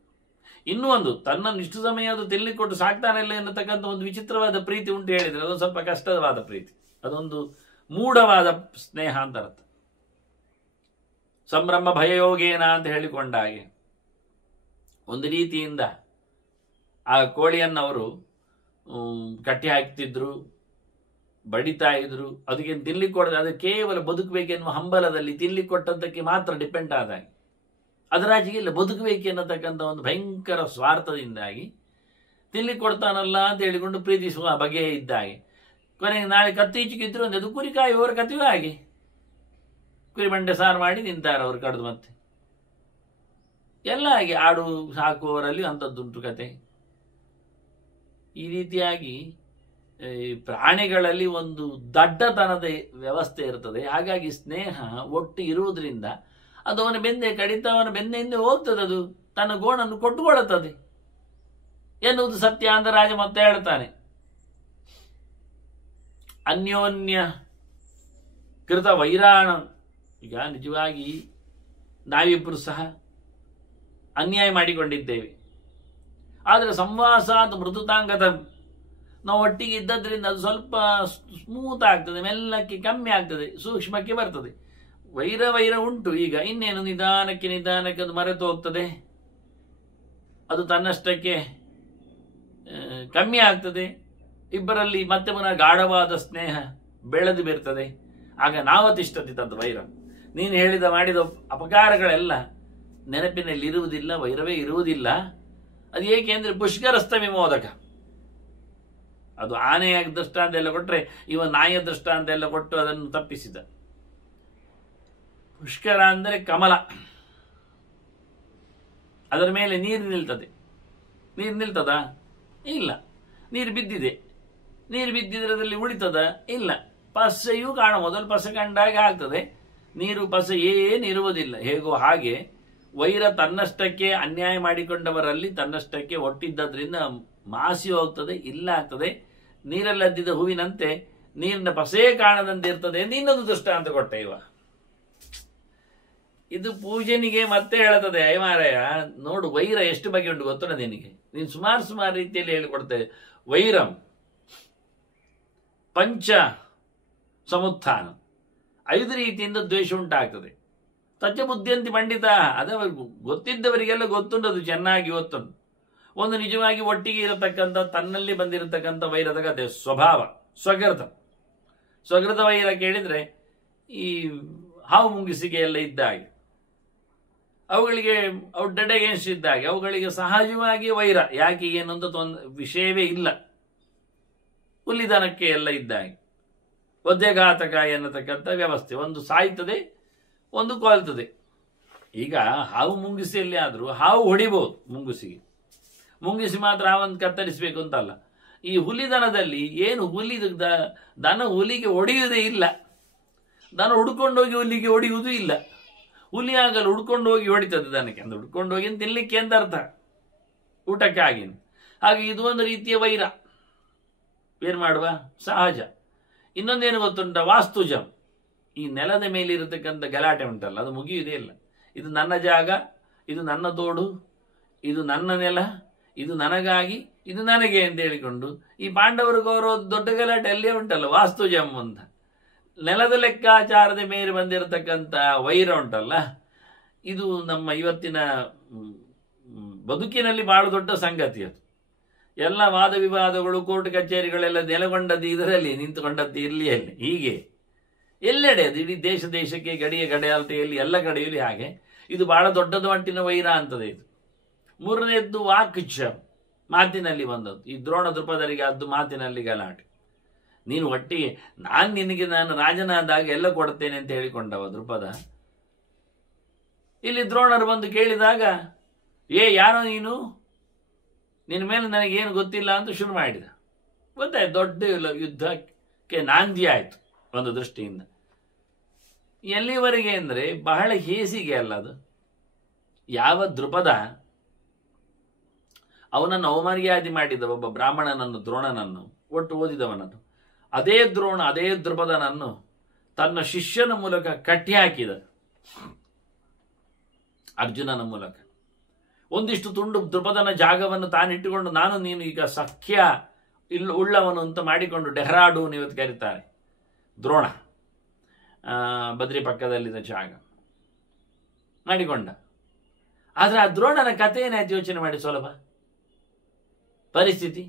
ಇನ್ನೂ ಒಂದು, ತನ್ನನ್ನು ಇಷ್ಟು ಸಮಯ ಅದು ತಿನ್ಲಿಕ್ಕೆ ಕೊಟ್ಟು ಸಾಕ್ತಾನಿಲ್ಲ ಎನ್ನತಕ್ಕಂಥ ಒಂದು ವಿಚಿತ್ರವಾದ ಪ್ರೀತಿ ಉಂಟು ಹೇಳಿದರೆ ಅದೊಂದು ಸ್ವಲ್ಪ ಕಷ್ಟವಾದ ಪ್ರೀತಿ. ಅದೊಂದು ಮೂಢವಾದ ಸ್ನೇಹ ಅಂತ ಅರ್ಥ. ಸಂಭ್ರಮ ಭಯಯೋಗೇನ ಅಂತ ಹೇಳಿಕೊಂಡ ಹಾಗೆ ಒಂದು ರೀತಿಯಿಂದ ಆ ಕೋಳಿಯನ್ನು ಅವರು ಕಟ್ಟಿ ಹಾಕ್ತಿದ್ರು, ಬಡಿತಾ ಇದ್ರು. ಅದಕ್ಕೆ ತಿನ್ಲಿಕ್ಕೆ ಕೊಡದೆ, ಅದು ಕೇವಲ ಬದುಕಬೇಕೆನ್ನುವ ಹಂಬಲದಲ್ಲಿ ತಿನ್ಲಿಕ್ಕೆ ಕೊಟ್ಟದ್ದಕ್ಕೆ ಮಾತ್ರ ಡಿಪೆಂಡ್ ಆದಾಗಿ, ಅದರಾಚೆಗೆ ಇಲ್ಲ ಬದುಕಬೇಕು ಎನ್ನತಕ್ಕಂಥ ಒಂದು ಭಯಂಕರ ಸ್ವಾರ್ಥದಿಂದಾಗಿ ತಿನ್ಲಿಕ್ಕೆ ಕೊಡ್ತಾನಲ್ಲ ಅಂತ ಹೇಳಿಕೊಂಡು ಪ್ರೀತಿಸುವ ಬಗೆ ಇದ್ದಾಗೆ ಕೊನೆಗೆ ನಾಳೆ ಕತ್ತೀಚಿಗಿದ್ರು ಅಂದ್ರೆ ಅದು ಕುರಿಕಾಯಿ ಅವರ ಕಥೆಯೂ ಹಾಗೆ. ಕುರಿ ಬಂಡೆ ಸಾರು ಮಾಡಿ ನಿಂತಾರೆ ಅವರು ಕಡ್ದು. ಮತ್ತೆ ಎಲ್ಲ ಹಾಗೆ ಆಡು ಸಾಕುವವರಲ್ಲಿ ಅಂಥದ್ದುಂಟು ಕತೆ. ಈ ರೀತಿಯಾಗಿ ಈ ಪ್ರಾಣಿಗಳಲ್ಲಿ ಒಂದು ದಡ್ಡತನದ ವ್ಯವಸ್ಥೆ ಇರ್ತದೆ. ಹಾಗಾಗಿ ಸ್ನೇಹ ಒಟ್ಟು ಇರುವುದರಿಂದ ಅದು ಅವನ ಬೆಂದೆ ಕಡಿತ, ಅವನ ಬೆನ್ನೆಯಿಂದ ಹೋಗ್ತದೆ, ಅದು ತನ್ನ ಗೋಣನ್ನು ಕೊಟ್ಟುಕೊಳ್ಳುತ್ತದೆ ಎನ್ನುವುದು ಸತ್ಯ ಅಂತ ರಾಜ ಮತ್ತೆ ಹೇಳ್ತಾನೆ. ಅನ್ಯೋನ್ಯ ಕೃತ ವೈರಾಣ. ಈಗ ನಿಜವಾಗಿ ನಾವಿಬ್ಬರು ಸಹ ಅನ್ಯಾಯ ಮಾಡಿಕೊಂಡಿದ್ದೇವೆ, ಆದರೆ ಸಂವಾಸಾತ್ ಮೃದುತಾಂಗತ, ನಾವು ಒಟ್ಟಿಗೆ ಇದ್ದದ್ರಿಂದ ಅದು ಸ್ವಲ್ಪ ಸ್ಮೂತ್ ಆಗ್ತದೆ, ಮೆಲ್ಲಕ್ಕೆ ಕಮ್ಮಿ ಆಗ್ತದೆ, ಸೂಕ್ಷ್ಮಕ್ಕೆ ಬರ್ತದೆ. ವೈರ ಉಂಟು, ಈಗ ಇನ್ನೇನು ನಿಧಾನಕ್ಕೆ ಅದು ಮರೆತು ಹೋಗ್ತದೆ, ಅದು ತನ್ನಷ್ಟಕ್ಕೆ ಕಮ್ಮಿ ಆಗ್ತದೆ. ಇಬ್ಬರಲ್ಲಿ ಮತ್ತೆ ಪುನಃ ಗಾಢವಾದ ಸ್ನೇಹ ಬೆಳೆದು ಬರ್ತದೆ. ಆಗ ನಾವತಿಷ್ಠತಿ ತದ್ ವೈರ. ನೀನು ಹೇಳಿದ ಮಾಡಿದ ಅಪಕಾರಗಳೆಲ್ಲ ನೆನಪಿನಲ್ಲಿ ಇರುವುದಿಲ್ಲ, ವೈರವೇ ಇರುವುದಿಲ್ಲ. ಅದು ಏಕೆ ಅಂದರೆ ಪುಷ್ಕರಸ್ಥ ವಿಮೋದಕ. ಅದು ಆನೆಯ ದೃಷ್ಟಾಂತ ಎಲ್ಲ ಕೊಟ್ಟರೆ, ಇವ ನಾಯಿಯ ದೃಷ್ಟಾಂತ ಎಲ್ಲ ಕೊಟ್ಟು ಅದನ್ನು ತಪ್ಪಿಸಿದ. ಪುಷ್ಕರ ಅಂದರೆ ಕಮಲ, ಅದರ ಮೇಲೆ ನೀರು ನಿಲ್ತದೆ. ನೀರು ನಿಲ್ತದ? ಇಲ್ಲ. ನೀರು ಬಿದ್ದಿದೆ, ನೀರು ಬಿದ್ದಿದ್ರಲ್ಲಿ ಉಳಿತದ? ಇಲ್ಲ. ಪಸೆಯೂ ಕಾಣ, ಮೊದಲು ಪಸೆ ಕಂಡಾಗ ಆಗ್ತದೆ, ನೀರು ಪಸೆ ಏನಿರುವುದಿಲ್ಲ. ಹೇಗೋ ಹಾಗೆ ವೈರ ತನ್ನಷ್ಟಕ್ಕೆ ಅನ್ಯಾಯ ಮಾಡಿಕೊಂಡವರಲ್ಲಿ ತನ್ನಷ್ಟಕ್ಕೆ ಒಟ್ಟಿದ್ದರಿಂದ ಮಾಸಿ ಹೋಗ್ತದೆ, ಇಲ್ಲ ಆಗ್ತದೆ. ನೀರಲ್ಲಿ ಅದ್ದಿದ ಹೂವಿನಂತೆ ನೀರಿನ ಪಸೇ ಕಾಣದಂತೆ ಇರ್ತದೆ ಎಂದು ಇನ್ನೊಂದು ದೃಷ್ಟಾಂತ ಕೊಟ್ಟೆ ಇವ. ಇದು ಪೂಜನಿಗೆ ಮತ್ತೆ ಹೇಳುತ್ತದೆ, ಅಯ್ಯಮಾರಯ್ಯ ನೋಡು ವೈರ ಎಷ್ಟು ಬಗೆ ಉಂಟು ಗೊತ್ತುಂಟ ನಿನಗೆ, ನೀನು ಸುಮಾರು ರೀತಿಯಲ್ಲಿ ಹೇಳಿಕೊಡ್ತೇವೆ. ವೈರಂ ಪಂಚ ಸಮುತ್ಥಾನ, 5 ರೀತಿಯಿಂದ ದ್ವೇಷ ಉಂಟಾಗ್ತದೆ. ತಚ್ಚ ಬುದ್ಧಿಯಂತಿ ಪಂಡಿತ, ಅದವರಿಗೂ ಗೊತ್ತಿದ್ದವರಿಗೆಲ್ಲ ಗೊತ್ತುಂಟದು, ಚೆನ್ನಾಗಿ ಗೊತ್ತುಂಟು. ಒಂದು ನಿಜವಾಗಿ ಒಟ್ಟಿಗೆ ಇರತಕ್ಕಂಥ ತನ್ನಲ್ಲಿ ಬಂದಿರತಕ್ಕಂಥ ವೈರದ ಕಥೆ ಸ್ವಭಾವ, ಸ್ವಗೃತ ವೈರ ಕೇಳಿದರೆ ಈ ಹಾವು ಮುಂಗಿಸಿಗೆ ಎಲ್ಲ ಇದ್ದ ಹಾಗೆ, ಅವುಗಳಿಗೆ ಅವು ಡೆಡ್ ಅಗೇನ್ಸ್ಟ್ ಇದ್ದ ಹಾಗೆ, ಅವುಗಳಿಗೆ ಸಹಜವಾಗಿ ವೈರ. ಯಾಕೆ ಏನಂತ ವಿಷಯವೇ ಇಲ್ಲ, ಹುಲ್ಲಿದನಕ್ಕೆ ಎಲ್ಲ ಇದ್ದ ಹಾಗೆ. ಒದ್ದೆಘಾತಕ ಎನ್ನತಕ್ಕಂಥ ವ್ಯವಸ್ಥೆ, ಒಂದು ಸಾಯ್ತದೆ, ಒಂದು ಕೊಲ್ತದೆ. ಈಗ ಹಾವು ಮುಂಗಿಸಿಯಲ್ಲಿ ಆದರೂ ಹಾವು ಹೊಡಿಬಹುದು, ಮುಂಗಿಸಿ ಮಾತ್ರ ಹಾವನ್ನು ಕತ್ತರಿಸಬೇಕು ಅಂತಲ್ಲ. ಈ ಹುಲಿದನದಲ್ಲಿ ಏನು ದನ ಹುಲಿಗೆ ಹೊಡೆಯುವುದೇ ಇಲ್ಲ, ದನ ಹುಡ್ಕೊಂಡೋಗಿ ಹುಲಿಗೆ ಹೊಡೆಯುವುದೂ ಇಲ್ಲ. ಹುಲಿ ಆಗಲು ಹುಡ್ಕೊಂಡು ಹೋಗಿ ಹೊಡಿತದೆ ದನಕ್ಕೆ, ಅಂದ್ರೆ ಹುಡ್ಕೊಂಡು ಹೋಗಿ ತಿನ್ಲಿಕ್ಕೆ ಅಂತ ಅರ್ಥ, ಊಟಕ್ಕೆ ಆಗಿ. ಹಾಗೆ ಇದು ಒಂದು ರೀತಿಯ ವೈರ. ಏನು ಮಾಡುವ, ಸಹಜ. ಇನ್ನೊಂದೇನು ಗೊತ್ತುಂಟ, ವಾಸ್ತುಜಂ. ಈ ನೆಲದ ಮೇಲೆ ಇರತಕ್ಕಂಥ ಗಲಾಟೆ ಉಂಟಲ್ಲ, ಅದು ಮುಗಿಯುವುದೇ ಇಲ್ಲ. ಇದು ನನ್ನ ಜಾಗ, ಇದು ನನ್ನ ತೋಡು, ಇದು ನನ್ನ ನೆಲ, ಇದು ನನಗಾಗಿ, ಇದು ನನಗೆ ಅಂತ ಹೇಳಿಕೊಂಡು ಈ ಪಾಂಡವರು ಗೌರವ ದೊಡ್ಡ ಗಲಾಟೆ ಅಲ್ಲೇ ಉಂಟಲ್ಲ, ವಾಸ್ತುಜಂ ಅಂತ. ನೆಲದ ಲೆಕ್ಕಾಚಾರದ ಮೇಲೆ ಬಂದಿರತಕ್ಕಂಥ ವೈರ ಉಂಟಲ್ಲ, ಇದು ನಮ್ಮ ಇವತ್ತಿನ ಬದುಕಿನಲ್ಲಿ ಬಹಳ ದೊಡ್ಡ ಸಂಗತಿ. ಅದು ಎಲ್ಲ ವಾದ ವಿವಾದಗಳು, ಕೋರ್ಟ್ ಕಚೇರಿಗಳೆಲ್ಲ ನೆಲೆಗೊಂಡದ್ದು ಇದರಲ್ಲಿ, ನಿಂತುಕೊಂಡದ್ದು ಇಲ್ಲಿಯಲ್ಲಿ. ಹೀಗೆ ಎಲ್ಲೆಡೆ ಅದು ಇಡೀ ದೇಶಕ್ಕೆ ಗಡಿಯಾಲತೆಯಲ್ಲಿ ಎಲ್ಲ ಕಡೆಯಲ್ಲಿ ಹಾಗೆ. ಇದು ಬಹಳ ದೊಡ್ಡದ ಮಟ್ಟಿನ ವೈರ ಅಂತದೆ ಇದು. 3ನೇದ್ದು ವಾಕ್ಚ, ಮಾತಿನಲ್ಲಿ ಬಂದದ್ದು. ಈ ದ್ರೋಣ ದೃಪದರಿಗೆ ಅದು ಮಾತಿನಲ್ಲಿ ಗಲಾಟೆ. ನೀನು ಒಟ್ಟಿಗೆ ನಾನು ರಾಜನಾದಾಗ ಎಲ್ಲ ಕೊಡ್ತೇನೆ ಅಂತ ಹೇಳಿಕೊಂಡವ ದೃಪದ. ಇಲ್ಲಿ ದ್ರೋಣರು ಬಂದು ಕೇಳಿದಾಗ, ಯಾರೋ ನೀನು, ನಿನ್ನ ಮೇಲೆ ನನಗೇನು ಗೊತ್ತಿಲ್ಲ ಅಂತ ಶುರು ಮಾಡಿದ. ಗೊತ್ತಾಯ್ತು, ದೊಡ್ಡ ಯುದ್ಧಕ್ಕೆ ನಾಂದಿ ಆಯಿತು ಒಂದು ದೃಷ್ಟಿಯಿಂದ. ಎಲ್ಲಿವರೆಗೆ ಅಂದರೆ ಬಹಳ ಹೇಸಿಗೆ ಅಲ್ಲ ಅದು. ಯಾವ ದೃಪದ ಅವನನ್ನು ಅವಮರ್ಯಾದೆ ಮಾಡಿದ ಒಬ್ಬ ಬ್ರಾಹ್ಮಣನನ್ನು, ದ್ರೋಣನನ್ನು, ಒಟ್ಟು ಓದಿದವನನ್ನು, ಅದೇ ದ್ರೋಣ ಅದೇ ದೃಪದನನ್ನು ತನ್ನ ಶಿಷ್ಯನ ಮೂಲಕ ಕಟ್ಟಿ ಹಾಕಿದ, ಅರ್ಜುನನ ಮೂಲಕ. ಒಂದಿಷ್ಟು ತುಂಡು ದೃಪದನ ಜಾಗವನ್ನು ತಾನಿಟ್ಟುಕೊಂಡು ನಾನು ನೀನು ಈಗ ಸಖ್ಯ ಉಳ್ಳವನು ಅಂತ ಮಾಡಿಕೊಂಡು ಡೆಹ್ರಾಡೂನ್ ಇವತ್ತು ಕರೀತಾರೆ ದ್ರೋಣ, ಬದ್ರಿ ಪಕ್ಕದಲ್ಲಿದ್ದ ಜಾಗ ಮಾಡಿಕೊಂಡ. ಆದರೆ ಆ ದ್ರೋಣನ ಕಥೆ ಏನಾಯ್ತು ಯೋಚನೆ ಮಾಡಿ ಸುಲಭ ಪರಿಸ್ಥಿತಿ.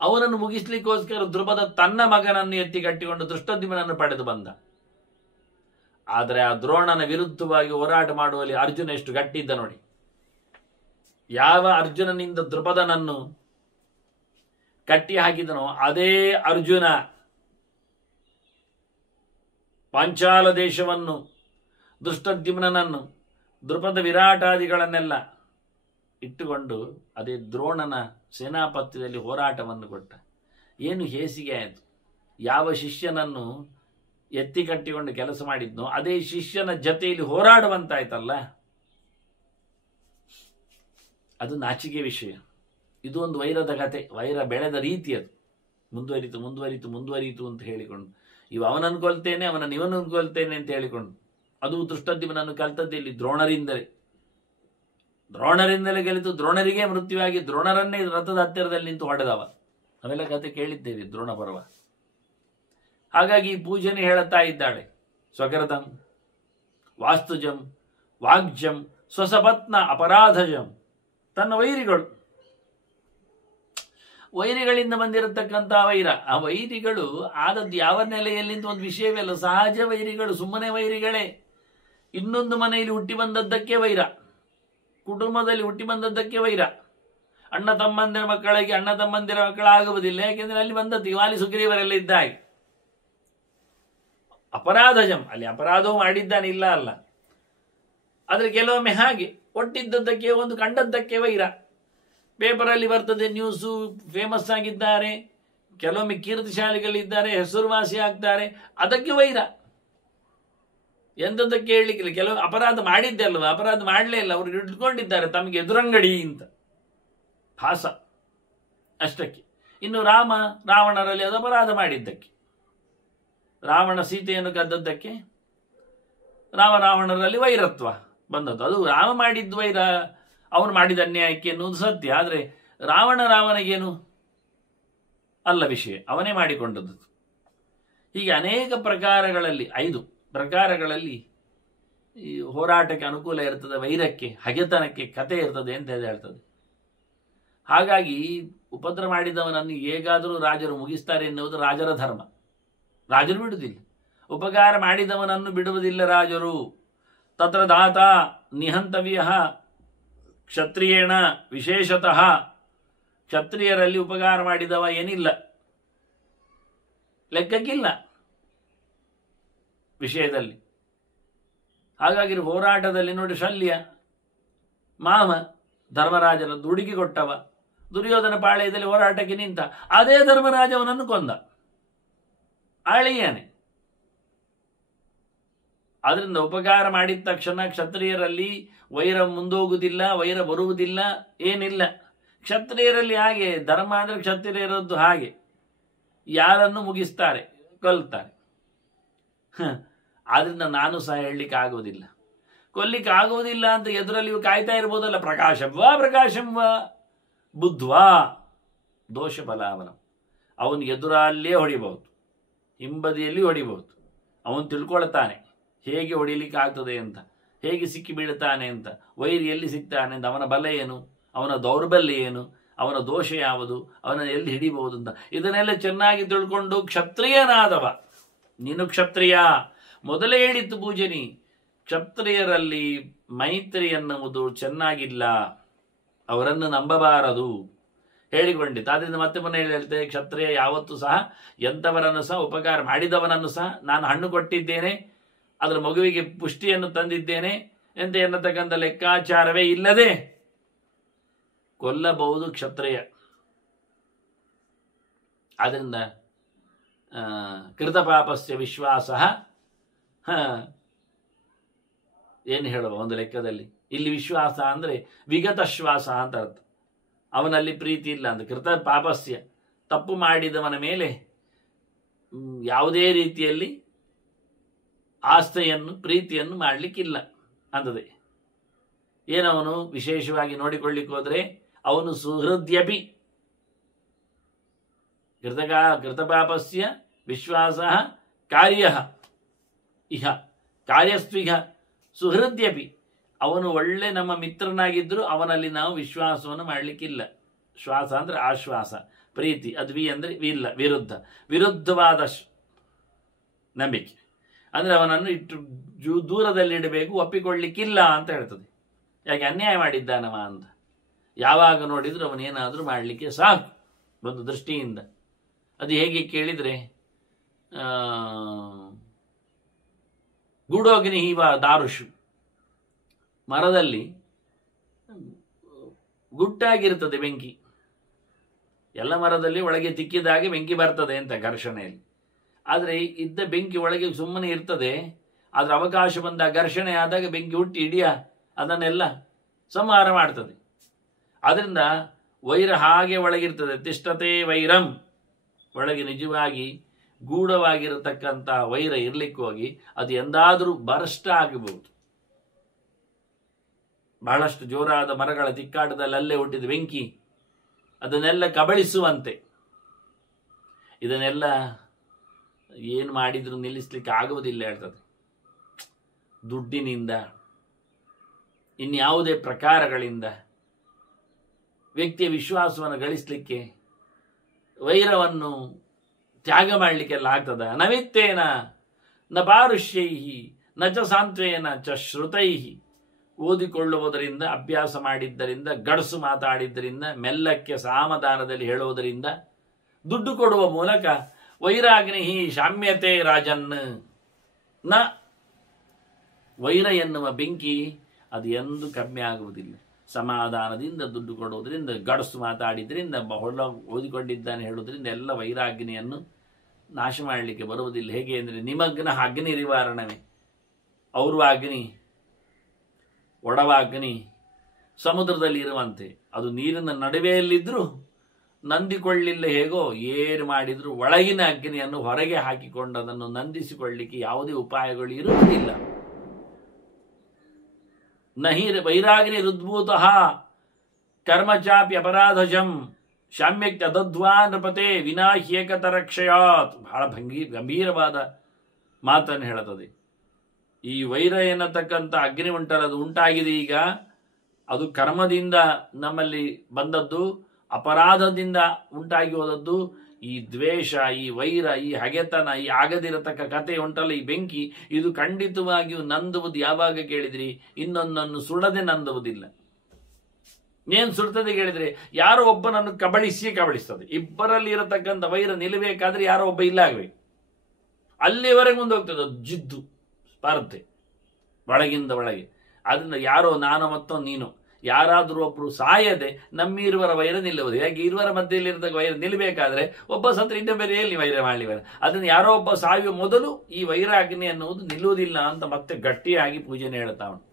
ಅವನನ್ನು ಮುಗಿಸ್ಲಿಕ್ಕೋಸ್ಕರ ದೃಪದ ತನ್ನ ಮಗನನ್ನು ಎತ್ತಿ ಕಟ್ಟಿಕೊಂಡು ದೃಷ್ಟದ್ಯುಮ್ನನ್ನು ಪಡೆದು ಬಂದ. ಆದರೆ ಆ ದ್ರೋಣನ ವಿರುದ್ಧವಾಗಿ ಹೋರಾಟ ಮಾಡುವಲ್ಲಿ ಅರ್ಜುನ ಎಷ್ಟು ಗಟ್ಟಿದ್ದ ನೋಡಿ. ಯಾವ ಅರ್ಜುನನಿಂದ ದೃಪದನನ್ನು ಕಟ್ಟಿ ಹಾಕಿದನೋ ಅದೇ ಅರ್ಜುನ ಪಾಂಚಾಲ ದೇಶವನ್ನು, ದೃಷ್ಟದ್ಯುಮ್ನನ್ನು, ದೃಪದ ವಿರಾಟಾದಿಗಳನ್ನೆಲ್ಲ ಇಟ್ಟುಕೊಂಡು ಅದೇ ದ್ರೋಣನ ಸೇನಾಪತ್ಯದಲ್ಲಿ ಹೋರಾಟವನ್ನು ಕೊಟ್ಟ. ಏನು ಹೇಸಿಗೆ ಆಯಿತು. ಯಾವ ಶಿಷ್ಯನನ್ನು ಎತ್ತಿ ಕಟ್ಟಿಕೊಂಡು ಕೆಲಸ ಮಾಡಿದ್ನೋ ಅದೇ ಶಿಷ್ಯನ ಜೊತೆಯಲ್ಲಿ ಹೋರಾಡುವಂತಾಯ್ತಲ್ಲ, ಅದು ನಾಚಿಕೆ ವಿಷಯ. ಇದು ಒಂದು ವೈರದ ಕತೆ, ವೈರ ಬೆಳೆದ ರೀತಿ. ಅದು ಮುಂದುವರಿತು ಮುಂದುವರಿತು ಮುಂದುವರಿತು ಅಂತ ಹೇಳಿಕೊಂಡು, ಅವನನ್ನು ಕೊಲ್ತೇನೆ, ಅವನನ್ನು ಇವನನ್ನು ಕೊಲ್ತೇನೆ ಅಂತ ಹೇಳಿಕೊಂಡು. ಅದು ದೃಷ್ಟದ್ಯುಮ್ನನ್ನು ಕಲ್ತದ್ದಲ್ಲಿ ದ್ರೋಣರಿಂದಲೇ ಗೆಲಿತು, ದ್ರೋಣರಿಗೆ ಮೃತ್ಯುವಾಗಿ ದ್ರೋಣರನ್ನೇ ರಥದ ಹತ್ತಿರದಲ್ಲಿ ನಿಂತು ಹೊಡೆದವ. ಅವೆಲ್ಲ ಕತೆ ಕೇಳಿದ್ದೇವೆ, ದ್ರೋಣ ಪರ್ವ. ಹಾಗಾಗಿ ಪೂಜನೆ ಹೇಳುತ್ತಾ ಇದ್ದಾಳೆ, ಸ್ವಕೃತಂ ವಾಸ್ತುಜಂ ವಾಗ್ಜಂ ಸ್ವಸಪತ್ನ ಅಪರಾಧಜಂ. ತನ್ನ ವೈರಿಗಳಿಂದ ಬಂದಿರತಕ್ಕಂಥ ವೈರ. ಆ ವೈರಿಗಳು ಆದದ್ದು ಯಾವ ನೆಲೆಯಲ್ಲಿಂದ ಒಂದು ವಿಷಯವಲ್ಲ, ಸಹಜ ವೈರಿಗಳು, ಸುಮ್ಮನೆ ವೈರಿಗಳೇ. ಇನ್ನೊಂದು ಮನೆಯಲ್ಲಿ ಹುಟ್ಟಿ ಬಂದದ್ದಕ್ಕೆ ವೈರ, ಕುಟುಂಬದಲ್ಲಿ ಹುಟ್ಟಿ ಬಂದದ್ದಕ್ಕೆ ವೈರ. ಅಣ್ಣ ತಮ್ಮಂದಿರ ಮಕ್ಕಳಿಗೆ ಅಣ್ಣ ತಮ್ಮಂದಿರ ಮಕ್ಕಳಾಗುವುದಿಲ್ಲ, ಯಾಕೆಂದ್ರೆ ಅಲ್ಲಿ ಬಂದದ್ದು ವಾಲಿ ಸುಗ್ರೀವರೆಲ್ಲ ಇದ್ದಾಗೆ. ಅಪರಾಧಜಂ, ಅಲ್ಲಿ ಅಪರಾಧವೂ ಮಾಡಿದ್ದಾನಿಲ್ಲ ಅಲ್ಲ, ಆದರೆ ಕೆಲವೊಮ್ಮೆ ಹಾಗೆ ಒಟ್ಟಿದ್ದದ್ದಕ್ಕೆ ಒಂದು ಕಂಡದ್ದಕ್ಕೆ ವೈರ. ಪೇಪರಲ್ಲಿ ಬರ್ತದೆ ನ್ಯೂಸು, ಫೇಮಸ್ ಆಗಿದ್ದಾರೆ, ಕೆಲವೊಮ್ಮೆ ಕೀರ್ತಿಶಾಲಿಗಳಿದ್ದಾರೆ, ಹೆಸರುವಾಸಿ ಆಗ್ತಾರೆ, ಅದಕ್ಕೆ ವೈರ. ಎಂಥದ್ದಕ್ಕೆ ಹೇಳಲಿಕ್ಕಿಲ್ಲ. ಕೆಲವು ಅಪರಾಧ ಮಾಡಿದ್ದೆ ಅಲ್ವ, ಅಪರಾಧ ಮಾಡಲೇ ಇಲ್ಲ, ಅವರು ಇಟ್ಕೊಂಡಿದ್ದಾರೆ ತಮಗೆ ಎದುರಂಗಡಿ ಅಂತ ಭಾಸ ಅಷ್ಟಕ್ಕೆ. ಇನ್ನು ರಾವಣರಲ್ಲಿ ಅದು ಅಪರಾಧ ಮಾಡಿದ್ದಕ್ಕೆ, ರಾವಣ ಸೀತೆಯನ್ನು ಕದ್ದದ್ದಕ್ಕೆ ರಾವಣರಲ್ಲಿ ವೈರತ್ವ ಬಂದದ್ದು. ಅದು ರಾಮ ಮಾಡಿದ್ದು ವೈರ, ಅವನು ಮಾಡಿದ ಅನ್ಯಾಯಕ್ಕೆ ಎನ್ನುವುದು ಸತ್ಯ. ಆದರೆ ರಾವಣಗೇನು ಅಲ್ಲ ವಿಷಯ, ಅವನೇ ಮಾಡಿಕೊಂಡದ್ದು. ಹೀಗೆ ಅನೇಕ ಪ್ರಕಾರಗಳಲ್ಲಿ 5 ಪ್ರಕಾರಗಳಲ್ಲಿ ಈ ಹೋರಾಟಕ್ಕೆ ಅನುಕೂಲ ಇರ್ತದೆ, ವೈರಕ್ಕೆ ಹಗೆತನಕ್ಕೆ ಕತೆ ಇರ್ತದೆ ಅಂತ ಹೇಳ್ತದೆ. ಹಾಗಾಗಿ ಉಪದ್ರ ಮಾಡಿದವನನ್ನು ಹೇಗಾದರೂ ರಾಜರು ಮುಗಿಸ್ತಾರೆ ಎನ್ನುವುದು ರಾಜರ ಧರ್ಮ. ರಾಜರು ಬಿಡುವುದಿಲ್ಲ, ಉಪಕಾರ ಮಾಡಿದವನನ್ನು ಬಿಡುವುದಿಲ್ಲ ರಾಜರು. ತತ್ರ ದಾತ ನಿಹಂತವ್ಯ ಕ್ಷತ್ರಿಯೇಣ ವಿಶೇಷತಃ. ಕ್ಷತ್ರಿಯರಲ್ಲಿ ಉಪಕಾರ ಮಾಡಿದವ ಏನಿಲ್ಲ, ಲೆಕ್ಕಕ್ಕಿಲ್ಲ ವಿಷಯದಲ್ಲಿ. ಹಾಗಾಗಿ ಹೋರಾಟದಲ್ಲಿ ನೋಡಿ, ಶಲ್ಯ ಮಾಮ ಧರ್ಮರಾಜನನ್ನು ಹುಡುಕಿ ಕೊಟ್ಟವ, ದುರ್ಯೋಧನ ಪಾಳೆಯದಲ್ಲಿ ಹೋರಾಟಕ್ಕೆ ನಿಂತ, ಅದೇ ಧರ್ಮರಾಜ ಅವನನ್ನು ಕೊಂದ, ಆಳಿಯಾನೆ. ಆದ್ರಿಂದ ಉಪಕಾರ ಮಾಡಿದ ತಕ್ಷಣ ಕ್ಷತ್ರಿಯರಲ್ಲಿ ವೈರ ಮುಂದೋಗುವುದಿಲ್ಲ, ವೈರ ಬರುವುದಿಲ್ಲ, ಏನಿಲ್ಲ. ಕ್ಷತ್ರಿಯರಲ್ಲಿ ಹಾಗೆ, ಧರ್ಮ ಅಂದರೆ ಕ್ಷತ್ರಿಯರದ್ದು ಹಾಗೆ, ಯಾರನ್ನು ಮುಗಿಸ್ತಾರೆ, ಕೊಲ್ತಾರೆ. ಆದ್ರಿಂದ ನಾನು ಸಹ ಹೇಳಲಿಕ್ಕೆ ಆಗುವುದಿಲ್ಲ, ಕೊಲ್ಲಿಕ್ಕೆ ಆಗುವುದಿಲ್ಲ ಅಂತ ಎದುರಲ್ಲಿ ಕಾಯ್ತಾ ಇರ್ಬೋದಲ್ಲ. ಪ್ರಕಾಶಂವಾ ಬುದ್ಧ್ವಾ ದೋಷ ಬಲಾವನ. ಅವನು ಎದುರಲ್ಲೇ ಹೊಡಿಬಹುದು, ಹಿಂಬದಿಯಲ್ಲಿ ಹೊಡಿಬಹುದು. ಅವನು ತಿಳ್ಕೊಳ್ತಾನೆ ಹೇಗೆ ಹೊಡಿಲಿಕ್ಕೆ ಆಗ್ತದೆ ಅಂತ, ಹೇಗೆ ಸಿಕ್ಕಿ ಬೀಳ್ತಾನೆ ಅಂತ, ವೈರಿ ಎಲ್ಲಿ ಸಿಗ್ತಾನೆ ಅಂತ, ಅವನ ಬಲ ಏನು, ಅವನ ದೌರ್ಬಲ್ಯ ಏನು, ಅವನ ದೋಷ ಯಾವುದು, ಅವನ ಎಲ್ಲಿ ಹಿಡಿಬಹುದು ಅಂತ ಇದನ್ನೆಲ್ಲ ಚೆನ್ನಾಗಿ ತಿಳ್ಕೊಂಡು ಕ್ಷತ್ರಿಯನಾದವ. ನೀನು ಕ್ಷತ್ರಿಯ. ಮೊದಲೇ ಹೇಳಿತ್ತು ಪೂಜನಿ, ಕ್ಷತ್ರಿಯರಲ್ಲಿ ಮೈತ್ರಿ ಎನ್ನುವುದು ಚೆನ್ನಾಗಿಲ್ಲ, ಅವರನ್ನು ನಂಬಬಾರದು ಹೇಳಿಕೊಂಡಿತ್ತು. ಆದ್ರಿಂದ ಮತ್ತೆ ಮನೆ ಹೇಳ್ತೇವೆ, ಕ್ಷತ್ರಿಯ ಯಾವತ್ತೂ ಸಹ ಎಂಥವರನ್ನು ಸಹ ಉಪಕಾರ ಮಾಡಿದವನನ್ನು ಸಹ ನಾನು ಹಣ್ಣು ಕೊಟ್ಟಿದ್ದೇನೆ, ಅದರ ಮಗುವಿಗೆ ಪುಷ್ಟಿಯನ್ನು ತಂದಿದ್ದೇನೆ ಅಂತ ಎನ್ನತಕ್ಕಂಥ ಲೆಕ್ಕಾಚಾರವೇ ಇಲ್ಲದೆ ಕೊಲ್ಲಬಹುದು ಕ್ಷತ್ರಿಯ. ಆದ್ರಿಂದ ಕೃತಪಾಪಸ್ಯ ವಿಶ್ವಾಸ ಏನು ಹೇಳುವ ಒಂದು ಲೆಕ್ಕದಲ್ಲಿ, ಇಲ್ಲಿ ವಿಶ್ವಾಸ ಅಂದರೆ ವಿಗತ ಶ್ವಾಸ ಅಂತ ಅರ್ಥ. ಅವನಲ್ಲಿ ಪ್ರೀತಿ ಇಲ್ಲ ಅಂತ. ಕೃತ ಪಾಪಸ್ಯ, ತಪ್ಪು ಮಾಡಿದವನ ಮೇಲೆ ಯಾವುದೇ ರೀತಿಯಲ್ಲಿ ಆಸ್ಥೆಯನ್ನು ಪ್ರೀತಿಯನ್ನು ಮಾಡಲಿಕ್ಕಿಲ್ಲ ಅಂತದೆ. ಏನವನು ವಿಶೇಷವಾಗಿ ನೋಡಿಕೊಳ್ಳಿಕ್ಕೆ ಹೋದರೆ ಅವನು ಸುಹೃದ್ಯಪಿ. ಕೃತಪಾಪಸ್ಯ ವಿಶ್ವಾಸ ಕಾರ್ಯ ಇಹ ಕಾರ್ಯಸ್ತ್ವಿಹ ಸುಹೃದ್ಯಪಿ. ಅವನು ಒಳ್ಳೆ ನಮ್ಮ ಮಿತ್ರನಾಗಿದ್ದರೂ ಅವನಲ್ಲಿ ನಾವು ವಿಶ್ವಾಸವನ್ನು ಮಾಡಲಿಕ್ಕಿಲ್ಲ. ಶ್ವಾಸ ಅಂದರೆ ಆಶ್ವಾಸ, ಪ್ರೀತಿ. ಅದು ಅಂದರೆ ಇಲ್ಲ, ವಿರುದ್ಧವಾದ ನಂಬಿಕೆ. ಅಂದರೆ ಅವನನ್ನು ಇಟ್ಟು ದೂರದಲ್ಲಿಡಬೇಕು, ಒಪ್ಪಿಕೊಳ್ಳಿಕ್ಕಿಲ್ಲ ಅಂತ ಹೇಳ್ತದೆ. ಯಾಕೆ ಅನ್ಯಾಯ ಮಾಡಿದ್ದಾನವ ಅಂತ. ಯಾವಾಗ ನೋಡಿದರೂ ಅವನೇನಾದರೂ ಮಾಡಲಿಕ್ಕೆ ಸಾಕು ಒಂದು ದೃಷ್ಟಿಯಿಂದ. ಅದು ಹೇಗೆ ಕೇಳಿದರೆ, ಗೂಢೋಗ್ನಿ ಇವ ದಾರುಷು, ಮರದಲ್ಲಿ ಗುಟ್ಟಾಗಿರ್ತದೆ ಬೆಂಕಿ, ಎಲ್ಲ ಮರದಲ್ಲಿ ಒಳಗೆ ತಿಕ್ಕಿದಾಗೆ ಬೆಂಕಿ ಬರ್ತದೆ ಅಂತ ಘರ್ಷಣೆಯಲ್ಲಿ. ಆದರೆ ಇದ್ದ ಬೆಂಕಿ ಒಳಗೆ ಸುಮ್ಮನೆ ಇರ್ತದೆ. ಅದರ ಅವಕಾಶ ಬಂದ ಘರ್ಷಣೆ ಆದಾಗ ಬೆಂಕಿ ಹುಟ್ಟಿ ಇಡಿಯ ಅದನ್ನೆಲ್ಲ ಸಂಹಾರ ಮಾಡ್ತದೆ. ಅದರಿಂದ ವೈರ ಹಾಗೆ ಒಳಗಿರ್ತದೆ. ತಿಷ್ಠತೆ ವೈರಂ, ಒಳಗೆ ನಿಜವಾಗಿ ಗೂಢವಾಗಿರತಕ್ಕಂಥ ವೈರ ಇರ್ಲಿಕ್ಕೆ ಹೋಗಿ ಅದು ಎಂದಾದರೂ ಬರಷ್ಟ ಆಗಬಹುದು. ಬಹಳಷ್ಟು ಜೋರಾದ ಮರಗಳ ತಿಕ್ಕಾಟದಲ್ಲಿ ಅಲ್ಲೇ ಹುಟ್ಟಿದ ಬೆಂಕಿ ಅದನ್ನೆಲ್ಲ ಕಬಳಿಸುವಂತೆ. ಇದನ್ನೆಲ್ಲ ಏನು ಮಾಡಿದ್ರು ನಿಲ್ಲಿಸ್ಲಿಕ್ಕೆ ಆಗುವುದಿಲ್ಲ ಹೇಳ್ತದೆ. ದುಡ್ಡಿನಿಂದ ಇನ್ಯಾವುದೇ ಪ್ರಕಾರಗಳಿಂದ ವ್ಯಕ್ತಿಯ ವಿಶ್ವಾಸವನ್ನು ಗಳಿಸಲಿಕ್ಕೆ ವೈರವನ್ನು ತ್ಯಾಗ ಮಾಡಲಿಕ್ಕೆಲ್ಲ ಆಗ್ತದ? ನವಿತ್ತೇನ ನ ಪಾರುಷ್ಯೈ ನ ಚ ಸಾಂತ್ವೇನ ಚ ಶ್ರುತೈ. ಓದಿಕೊಳ್ಳುವುದರಿಂದ, ಅಭ್ಯಾಸ ಮಾಡಿದ್ದರಿಂದ, ಗಡಸು ಮಾತಾಡಿದ್ದರಿಂದ, ಮೆಲ್ಲಕ್ಕೆ ಸಾಮಧಾನದಲ್ಲಿ ಹೇಳುವುದರಿಂದ, ದುಡ್ಡು ಕೊಡುವ ಮೂಲಕ ವೈರಾಗ್ನಿ ಶಾಮ್ಯತೆ ರಾಜನ್ ನ. ವೈರ ಎನ್ನುವ ಬೆಂಕಿ ಅದು ಎಂದೂ ಕಮ್ಮಿ ಆಗುವುದಿಲ್ಲ. ಸಮಾಧಾನದಿಂದ ದುಡ್ಡು ಕೊಡುವುದರಿಂದ, ಗಡಸು ಮಾತಾಡಿದ್ರಿಂದ, ಹೊಳ ಓದಿಕೊಂಡಿದ್ದಾನೆ ಹೇಳುವುದರಿಂದ ಎಲ್ಲ ವೈರಾಗ್ನಿಯನ್ನು ನಾಶ ಮಾಡಲಿಕ್ಕೆ ಬರುವುದಿಲ್ಲ. ಹೇಗೆ ಅಂದರೆ ನಿಮಗ್ನ ಅಗ್ನಿ ನಿವಾರಣವೇ. ಅವ್ರ ಅಗ್ನಿ, ಒಡವಾಗ್ನಿ ಸಮುದ್ರದಲ್ಲಿ ಇರುವಂತೆ ಅದು ನೀರಿನ ನಡುವೆಯಲ್ಲಿದ್ದರೂ ನಂದಿಕೊಳ್ಳಿಲ್ಲ. ಹೇಗೋ ಏನು ಮಾಡಿದರೂ ಒಳಗಿನ ಅಗ್ನಿಯನ್ನು ಹೊರಗೆ ಹಾಕಿಕೊಂಡು ಅದನ್ನು ನಂದಿಸಿಕೊಳ್ಳಲಿಕ್ಕೆ ಯಾವುದೇ ಉಪಾಯಗಳು ಇರುವುದಿಲ್ಲ. ನಹಿ ವೈರಾಗ್ನಿ ರುದ್ಭೂತಃ ಕರ್ಮಚಾಪಿ ಅಪರಾಧಜಂ ಶಾಮ್ಯಕ್ಕೆ ಅದದ್ವಾ ನೃಪತೆ ವಿನಾಹ್ಯೇಕತರಕ್ಷಯಾತ್. ಬಹಳ ಗಂಭೀರವಾದ ಮಾತನ್ನು ಹೇಳುತ್ತದೆ. ಈ ವೈರ ಎನ್ನತಕ್ಕಂಥ ಅಗ್ನಿ ಉಂಟಲ್ಲ, ಅದು ಉಂಟಾಗಿದೆ ಈಗ. ಅದು ಕರ್ಮದಿಂದ ನಮ್ಮಲ್ಲಿ ಬಂದದ್ದು, ಅಪರಾಧದಿಂದ ಉಂಟಾಗಿ ಹೋದದ್ದು. ಈ ದ್ವೇಷ, ಈ ವೈರ, ಈ ಹಗೆತನ, ಈ ಆಗದಿರತಕ್ಕ ಕತೆ ಉಂಟಲ್ಲ, ಈ ಬೆಂಕಿ, ಇದು ಖಂಡಿತವಾಗಿಯೂ ನಂದುವುದು ಯಾವಾಗ ಕೇಳಿದ್ರಿ? ಇನ್ನೊಂದನ್ನು ಸುಡದೆ ನಂದುವುದಿಲ್ಲ. ಏನ್ ಸುಡ್ತದೆ ಕೇಳಿದ್ರೆ, ಯಾರೋ ಒಬ್ಬನನ್ನು ಕಬಳಿಸ್ತದೆ. ಇಬ್ಬರಲ್ಲಿ ಇರತಕ್ಕಂಥ ವೈರ ನಿಲ್ಲಬೇಕಾದ್ರೆ ಯಾರೋ ಒಬ್ಬ ಇಲ್ಲ ಆಗಬೇಕು. ಅಲ್ಲಿವರೆಗೆ ಮುಂದೆ ಹೋಗ್ತದೆ ಜಿದ್ದು ಸ್ಪರ್ಧೆ ಒಳಗಿಂದ ಒಳಗೆ. ಅದರಿಂದ ಯಾರೋ ನಾನು ಮತ್ತೊಂದು ನೀನು, ಯಾರಾದರೂ ಒಬ್ಬರು ಸಾಯದೆ ನಮ್ಮಿರುವರ ವೈರ ನಿಲ್ಲುವುದು. ಯಾಕೆ ಇರುವರ ಮಧ್ಯೆಯಲ್ಲಿರತಕ್ಕ ವೈರ ನಿಲ್ಲಬೇಕಾದ್ರೆ ಒಬ್ಬ ಸತ್ರ ಇನ್ನೊಬ್ಬರು ಎಲ್ಲಿ ವೈರ ಮಾಡಲಿವರ. ಅದನ್ನು ಯಾರೋ ಒಬ್ಬ ಸಾಯುವ ಮೊದಲು ಈ ವೈರಾಗ್ನಿ ಅನ್ನುವುದು ನಿಲ್ಲುವುದಿಲ್ಲ ಅಂತ ಮತ್ತೆ ಗಟ್ಟಿಯಾಗಿ ಪೂಜೆನೆ ಹೇಳ್ತಾ ಉಂಟು.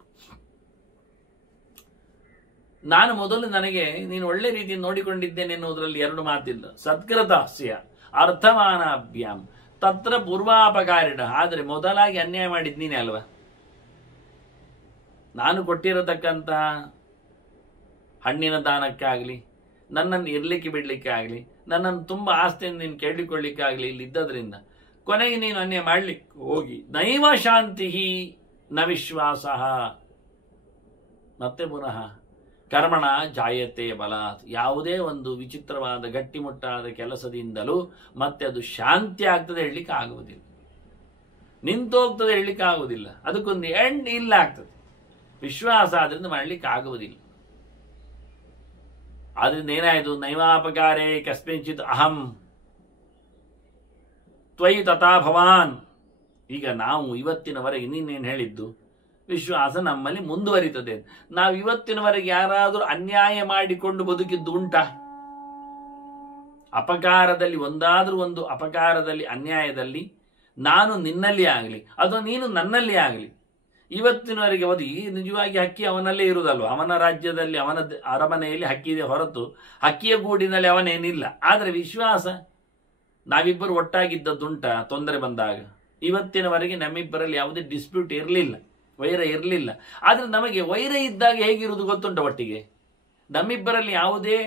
ನಾನು ಮೊದಲು ನನಗೆ ನೀನು ಒಳ್ಳೆ ರೀತಿಯಲ್ಲಿ ನೋಡಿಕೊಂಡಿದ್ದೇನೆ ಎನ್ನುವುದರಲ್ಲಿ ಎರಡು ಮಾತಿಲ್ಲ. ಸತ್ಕೃತಸ್ಯ ಅರ್ಥಮಾನಾಭ್ಯಾಂ ತತ್ರ ಪೂರ್ವಾಪಕಾರಿಣ. ಆದರೆ ಮೊದಲಾಗಿ ಅನ್ಯಾಯ ಮಾಡಿದ್ ನೀನೇ ಅಲ್ವಾ. ನಾನು ಕೊಟ್ಟಿರತಕ್ಕಂಥ ಹಣ್ಣಿನ ದಾನಕ್ಕಾಗಲಿ, ನನ್ನನ್ನು ಇರ್ಲಿಕ್ಕೆ ಬಿಡ್ಲಿಕ್ಕೆ ಆಗಲಿ, ನನ್ನನ್ನು ತುಂಬ ಆಸ್ತಿಯನ್ನು ನೀನು ಕೇಳಿಕೊಳ್ಳಿಕ್ಕೆ ಆಗಲಿ ಇಲ್ಲಿದ್ದರಿಂದ ಕೊನೆಗೆ ನೀನು ಅನ್ಯಾಯ ಮಾಡ್ಲಿಕ್ಕೆ ಹೋಗಿ ನೈವ ಶಾಂತಿ ನ ವಿಶ್ವಾಸ. ಮತ್ತೆ ಪುನಃ ಕರ್ಮಣ ಜಾಯತೆ ಬಲಾತ್. ಯಾವುದೇ ಒಂದು ವಿಚಿತ್ರವಾದ ಗಟ್ಟಿಮುಟ್ಟಾದ ಕೆಲಸದಿಂದಲೂ ಮತ್ತೆ ಅದು ಶಾಂತಿ ಆಗ್ತದೆ ಹೇಳಲಿಕ್ಕೆ ಆಗುವುದಿಲ್ಲ, ನಿಂತೋಗ್ತದೆ ಹೇಳಲಿಕ್ಕೆ ಆಗುವುದಿಲ್ಲ. ಅದಕ್ಕೊಂದು ಎಂಡ್ ಇಲ್ಲ ಆಗ್ತದೆ. ವಿಶ್ವಾಸ ಆದ್ರಿಂದ ಮಾಡಲಿಕ್ಕೆ ಆಗುವುದಿಲ್ಲ. ಆದ್ರಿಂದ ಏನಾಯ್ತು? ನೈವಾಪಕಾರೇ ಕಸ್ಮಿಂಚಿತ್ ಅಹಂ ತ್ವಯಿ ತಥಾ ಭವಾನ್. ಈಗ ನಾವು ಇವತ್ತಿನವರೆಗೆ ನೀನೇನು ಹೇಳಿದ್ದು, ವಿಶ್ವಾಸ ನಮ್ಮಲ್ಲಿ ಮುಂದುವರಿತದೆ. ನಾವು ಇವತ್ತಿನವರೆಗೆ ಯಾರಾದರೂ ಅನ್ಯಾಯ ಮಾಡಿಕೊಂಡು ಬದುಕಿದ್ದು ಉಂಟಾ? ಅಪಕಾರದಲ್ಲಿ ಒಂದಾದ್ರೂ ಒಂದು ಅಪಕಾರದಲ್ಲಿ, ಅನ್ಯಾಯದಲ್ಲಿ ನಾನು ನಿನ್ನಲ್ಲಿ ಆಗಲಿ ಅಥವಾ ನೀನು ನನ್ನಲ್ಲಿ ಆಗಲಿ ಇವತ್ತಿನವರೆಗೆ ಓದಿ ನಿಜವಾಗಿ ಹಕ್ಕಿ ಅವನಲ್ಲೇ ಇರುವುದಲ್ವ. ಅವನ ರಾಜ್ಯದಲ್ಲಿ, ಅವನ ಅರಮನೆಯಲ್ಲಿ ಹಕ್ಕಿ ಇದೆ ಹೊರತು ಹಕ್ಕಿಯ ಗೂಡಿನಲ್ಲಿ ಅವನೇನಿಲ್ಲ. ಆದರೆ ವಿಶ್ವಾಸ, ನಾವಿಬ್ಬರು ಒಟ್ಟಾಗಿದ್ದದ್ದುಂಟ ತೊಂದರೆ ಬಂದಾಗ. ಇವತ್ತಿನವರೆಗೆ ನಮ್ಮಿಬ್ಬರಲ್ಲಿ ಯಾವುದೇ ಡಿಸ್ಪ್ಯೂಟ್ ಇರಲಿಲ್ಲ, ವೈರ ಇರಲಿಲ್ಲ. ಆದರೆ ನಮಗೆ ವೈರ ಇದ್ದಾಗ ಹೇಗಿರುವುದು ಗೊತ್ತುಂಟ? ಒಟ್ಟಿಗೆ ನಮ್ಮಿಬ್ಬರಲ್ಲಿ ಯಾವುದೇ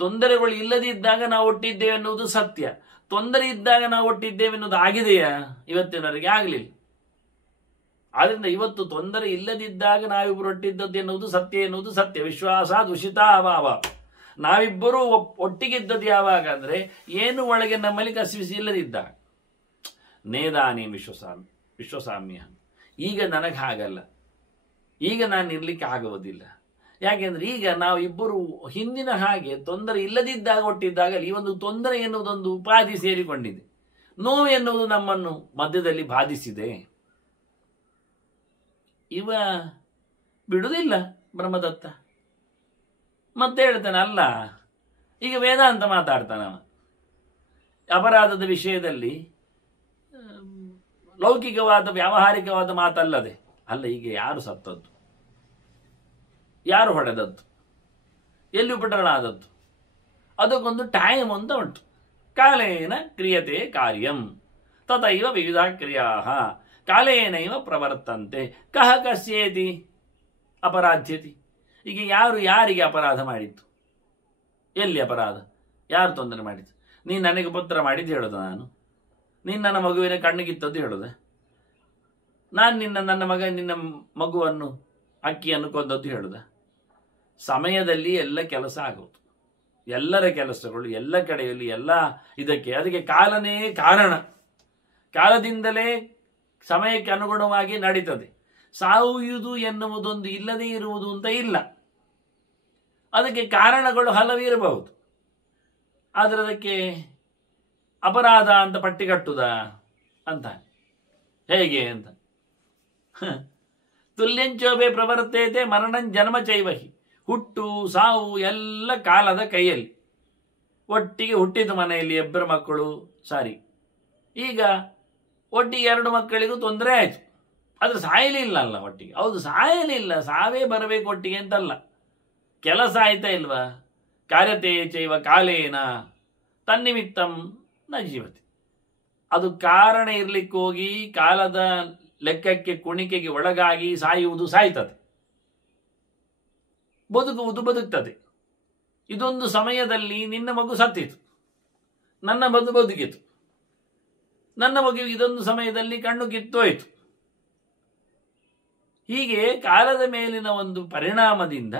ತೊಂದರೆಗಳು ಇಲ್ಲದಿದ್ದಾಗ ನಾವು ಒಟ್ಟಿದ್ದೇವೆ ಎನ್ನುವುದು ಸತ್ಯ. ತೊಂದರೆ ಇದ್ದಾಗ ನಾವು ಒಟ್ಟಿದ್ದೇವೆ ಎನ್ನುವುದು ಆಗಿದೆಯಾ? ಇವತ್ತಿನವರೆಗೆ ಆಗಲಿಲ್ಲ. ಆದ್ರಿಂದ ಇವತ್ತು ತೊಂದರೆ ಇಲ್ಲದಿದ್ದಾಗ ನಾವಿಬ್ಬರು ಒಟ್ಟಿದ್ದದ್ದು ಎನ್ನುವುದು ಸತ್ಯ ಎನ್ನುವುದು ಸತ್ಯ. ವಿಶ್ವಾಸ ದುಷಿತಾಭಾವ. ನಾವಿಬ್ಬರೂ ಒಟ್ಟಿಗಿದ್ದದ್ದು ಯಾವಾಗ ಅಂದ್ರೆ ಏನು ಒಳಗೆ ನಮ್ಮಲ್ಲಿ ಕಸಿವಿಸಿ ಇಲ್ಲದಿದ್ದಾಗ. ನೇದಾನಿ ವಿಶ್ವಸಾಮ್ಯ. ಈಗ ನನಗೆ ಹಾಗಲ್ಲ, ಈಗ ನಾನು ಇರ್ಲಿಕ್ಕೆ ಆಗುವುದಿಲ್ಲ. ಯಾಕೆಂದ್ರೆ ಈಗ ನಾವು ಇಬ್ಬರು ಹಿಂದಿನ ಹಾಗೆ ತೊಂದರೆ ಇಲ್ಲದಿದ್ದಾಗ ಒಟ್ಟಿದ್ದಾಗ ಈ ಒಂದು ತೊಂದರೆ ಎನ್ನುವುದೊಂದು ಉಪಾಧಿ ಸೇರಿಕೊಂಡಿದೆ. ನೋವು ಎನ್ನುವುದು ನಮ್ಮನ್ನು ಮಧ್ಯದಲ್ಲಿ ಬಾಧಿಸಿದೆ. ಇವ ಬಿಡುವುದಿಲ್ಲ ಬ್ರಹ್ಮದತ್ತ. ಮತ್ತೆ ಹೇಳ್ತಾನೆ, ಅಲ್ಲ ಈಗ ವೇದಾಂತ ಮಾತಾಡ್ತಾನವ ಅಪರಾಧದ ವಿಷಯದಲ್ಲಿ, ಲೌಕಿಕವಾದ ವ್ಯಾವಹಾರಿಕವಾದ ಮಾತಲ್ಲದೆ. ಅಲ್ಲ, ಈಗ ಯಾರು ಸತ್ತದ್ದು, ಯಾರು ಹೊಡೆದದ್ದು, ಎಲ್ಲಿ ಉಪಟಳ ಆದದ್ದು, ಅದಕ್ಕೊಂದು ಟೈಮ್ ಅಂತ ಉಂಟು. ಕಾಲೇನ ಕ್ರಿಯತೆ ಕಾರ್ಯಂ ತಥೈವ ವಿವಿಧ ಕ್ರಿಯಾ ಕಾಲೇನೈವ ಪ್ರವರ್ತಂತೆ ಕಹ ಕಸ್ಯೇತಿ ಅಪರಾಧ್ಯತಿ. ಈಗ ಯಾರು ಯಾರಿಗೆ ಅಪರಾಧ ಮಾಡಿತ್ತು, ಎಲ್ಲಿ ಅಪರಾಧ, ಯಾರು ತೊಂದರೆ ಮಾಡಿತ್ತು? ನೀನು ನನಗೆ ಪುತ್ರ ಮಾಡಿದ್ದು ಹೇಳೋದು, ನಾನು ನೀನು ನನ್ನ ಮಗುವಿನ ಕಣ್ಣಿಗಿತ್ತದ್ದು ಹೇಳೋದೆ, ನಾನು ನಿನ್ನ ಮಗುವನ್ನು ಅಕ್ಕಿಯನ್ನು ಕೊಂದದ್ದು ಹೇಳುದ? ಸಮಯದಲ್ಲಿ ಎಲ್ಲ ಕೆಲಸ ಆಗೋದು, ಎಲ್ಲರ ಕೆಲಸಗಳು ಎಲ್ಲ ಕಡೆಯಲ್ಲಿ ಎಲ್ಲ ಅದಕ್ಕೆ ಕಾಲನೇ ಕಾರಣ. ಕಾಲದಿಂದಲೇ ಸಮಯಕ್ಕೆ ಅನುಗುಣವಾಗಿ ನಡೀತದೆ. ಸಾಯುವುದು ಎನ್ನುವುದೊಂದು ಇಲ್ಲದೇ ಇರುವುದು ಅಂತ ಇಲ್ಲ. ಅದಕ್ಕೆ ಕಾರಣಗಳು ಹಲವಿರಬಹುದು. ಆದರೆ ಅದಕ್ಕೆ ಅಪರಾಧ ಅಂತ ಪಟ್ಟಿಗಟ್ಟುವುದಾ ಅಂತ ಹೇಗೆ ಅಂತ. ತುಲ್ಯಂಚೋಬೆ ಪ್ರವರ್ತೇತೆ ಮರಣಂ ಜನ್ಮ ಚೈವಹಿ. ಹುಟ್ಟು ಸಾವು ಎಲ್ಲ ಕಾಲದ ಕೈಯಲ್ಲಿ. ಒಟ್ಟಿಗೆ ಹುಟ್ಟಿದ ಮನೆಯಲ್ಲಿ ಇಬ್ಬರು ಮಕ್ಕಳು, ಈಗ ಒಟ್ಟಿಗೆ 2 ಮಕ್ಕಳಿಗೂ ತೊಂದರೆ ಆಯಿತು. ಆದರೆ ಸಾಯಲಿಲ್ಲ ಅಲ್ಲ ಒಟ್ಟಿಗೆ. ಹೌದು, ಸಾಯಲಿಲ್ಲ, ಸಾವೇ ಬರಬೇಕು ಒಟ್ಟಿಗೆ ಅಂತಲ್ಲ. ಕೆಲಸ ಆಯ್ತಾ ಇಲ್ವಾ? ಕಾರ್ಯತೆ ಚೈವ ಕಾಲೇನ ತನ್ನಿಮಿತ್ತಂ ನ ಜೀವತಿ. ಅದು ಕಾರಣ ಇರ್ಲಿಕ್ಕೆ ಹೋಗಿ ಕಾಲದ ಲೆಕ್ಕಕ್ಕೆ ಕುಣಿಕೆಗೆ ಒಳಗಾಗಿ ಸಾಯುವುದು ಸಾಯ್ತದೆ, ಬದುಕುವುದು ಬದುಕ್ತದೆ. ಇದೊಂದು ಸಮಯದಲ್ಲಿ ನಿನ್ನ ಮಗು ಸತ್ತಿತು, ನನ್ನ ಬದುಕಿತು. ನನ್ನ ಮಗು ಇದೊಂದು ಸಮಯದಲ್ಲಿ ಕಣ್ಣು ಕಿತ್ತೋಯ್ತು. ಹೀಗೆ ಕಾಲದ ಮೇಲಿನ ಒಂದು ಪರಿಣಾಮದಿಂದ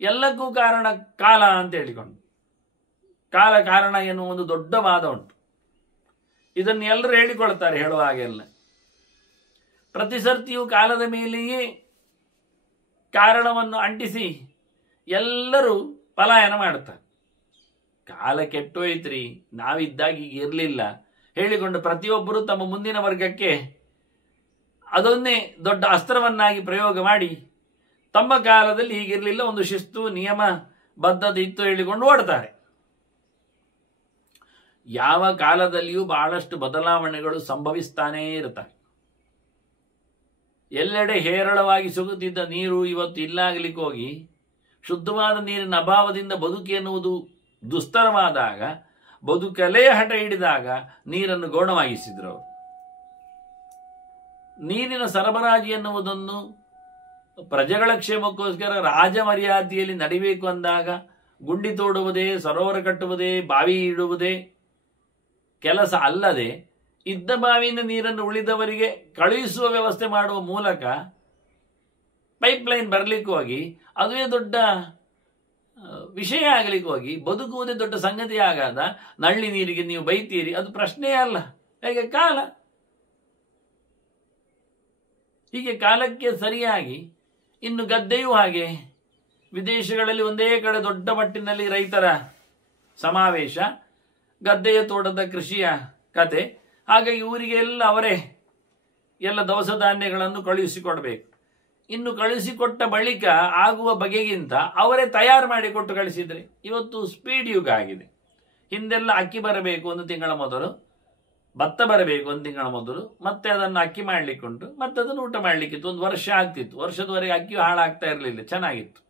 ಎಲ್ಲಕ್ಕೂ ಕಾರಣ ಕಾಲ ಅಂತ ಹೇಳಿಕೊಂಡು, ಕಾರಣ ಎನ್ನುವ ಒಂದು ದೊಡ್ಡ ವಾದ ಉಂಟು. ಇದನ್ನು ಎಲ್ಲರೂ ಹೇಳಿಕೊಳ್ತಾರೆ ಹೇಳುವ ಹಾಗೆಲ್ಲ. ಪ್ರತಿ ಸರ್ತಿಯೂ ಕಾಲದ ಮೇಲೆಯೇ ಕಾರಣವನ್ನು ಅಂಟಿಸಿ ಎಲ್ಲರೂ ಪಲಾಯನ ಮಾಡ್ತಾರೆ. ಕಾಲ ಕೆಟ್ಟೋಯ್ತ್ರಿ, ನಾವಿದ್ದಾಗ ಈಗ ಇರಲಿಲ್ಲ ಹೇಳಿಕೊಂಡು ಪ್ರತಿಯೊಬ್ಬರು ತಮ್ಮ ಮುಂದಿನ ವರ್ಗಕ್ಕೆ ಅದನ್ನೇ ದೊಡ್ಡ ಅಸ್ತ್ರವನ್ನಾಗಿ ಪ್ರಯೋಗ ಮಾಡಿ ತಮ್ಮ ಕಾಲದಲ್ಲಿ ಹೀಗಿರಲಿಲ್ಲ, ಒಂದು ಶಿಸ್ತು ನಿಯಮ ಬದ್ಧತೆ ಇತ್ತು ಹೇಳಿಕೊಂಡು ಓಡ್ತಾರೆ. ಯಾವ ಕಾಲದಲ್ಲಿಯೂ ಬಹಳಷ್ಟು ಬದಲಾವಣೆಗಳು ಸಂಭವಿಸ್ತಾನೇ ಇರುತ್ತವೆ. ಎಲ್ಲೆಡೆ ಹೇರಳವಾಗಿ ಸಿಗುತ್ತಿದ್ದ ನೀರು ಇವತ್ತು ಇಲ್ಲಾಗಲಿಕ್ಕೆ ಹೋಗಿ ಶುದ್ಧವಾದ ನೀರಿನ ಅಭಾವದಿಂದ ಬದುಕು ಎನ್ನುವುದು ದುಸ್ತರವಾದಾಗ, ಬದುಕಲೇ ಹಠ ಹಿಡಿದಾಗ ನೀರನ್ನು ಗೌಣವಾಗಿಸಿದ್ರು ಅವರು. ನೀರಿನ ಸರಬರಾಜು ಎನ್ನುವುದನ್ನು ಪ್ರಜೆಗಳ ಕ್ಷೇಮಕ್ಕೋಸ್ಕರ ರಾಜಮರ್ಯಾದೆಯಲ್ಲಿ ನಡಿಬೇಕು ಅಂದಾಗ ಗುಂಡಿ ತೋಡುವುದೇ, ಸರೋವರ ಕಟ್ಟುವುದೇ, ಬಾವಿ ಇಡುವುದೇ ಕೆಲಸ ಅಲ್ಲದೆ ಇದ್ದ ಬಾವಿಯಿಂದ ನೀರನ್ನು ಉಳಿದವರಿಗೆ ಕಳುಹಿಸುವ ವ್ಯವಸ್ಥೆ ಮಾಡುವ ಮೂಲಕ ಪೈಪ್ಲೈನ್ ಬರಲಿಕ್ಕೆ ಹೋಗಿ ಅದುವೇ ದೊಡ್ಡ ವಿಷಯ ಆಗಲಿಕ್ಕೆ ಹೋಗಿ ಬದುಕುವುದೇ ದೊಡ್ಡ ಸಂಗತಿ ಆಗಾದ ನಳ್ಳಿ ನೀರಿಗೆ ನೀವು ಬೈತೀರಿ, ಅದು ಪ್ರಶ್ನೆಯೇ ಅಲ್ಲ. ಹೇಗೆ ಕಾಲ ಹೀಗೆ ಕಾಲಕ್ಕೆ ಸರಿಯಾಗಿ. ಇನ್ನು ಗದ್ದೆಯೂ ಹಾಗೆ. ವಿದೇಶಗಳಲ್ಲಿ ಒಂದೇ ಕಡೆ ದೊಡ್ಡ ಮಟ್ಟಿನಲ್ಲಿ ರೈತರ ಸಮಾವೇಶ, ಗದ್ದೆಯ ತೋಟದ ಕೃಷಿಯ ಕತೆ. ಹಾಗಾಗಿ ಊರಿಗೆ ಎಲ್ಲ ಅವರೇ ಎಲ್ಲ ದವಸ ಧಾನ್ಯಗಳನ್ನು ಕಳುಹಿಸಿಕೊಡ್ಬೇಕು. ಇನ್ನು ಕಳಿಸಿಕೊಟ್ಟ ಬಳಿಕ ಆಗುವ ಬಗೆಗಿಂತ ಅವರೇ ತಯಾರು ಮಾಡಿಕೊಟ್ಟು ಕಳಿಸಿದ್ರೆ. ಇವತ್ತು ಸ್ಪೀಡ್ ಯುಗ ಆಗಿದೆ. ಹಿಂದೆಲ್ಲ ಅಕ್ಕಿ ಬರಬೇಕು 1 ತಿಂಗಳ ಮೊದಲು, ಭತ್ತ ಬರಬೇಕು 1 ತಿಂಗಳ ಮೊದಲು, ಮತ್ತೆ ಅದನ್ನು ಅಕ್ಕಿ ಮಾಡಲಿಕ್ಕುಂಟು, ಮತ್ತೆ ಅದನ್ನು ಊಟ ಮಾಡಲಿಕ್ಕಿತ್ತು. 1 ವರ್ಷ ಆಗ್ತಿತ್ತು. ವರ್ಷದವರೆಗೆ ಅಕ್ಕಿ ಹಾಳಾಗ್ತಾ ಇರಲಿಲ್ಲ, ಚೆನ್ನಾಗಿತ್ತು.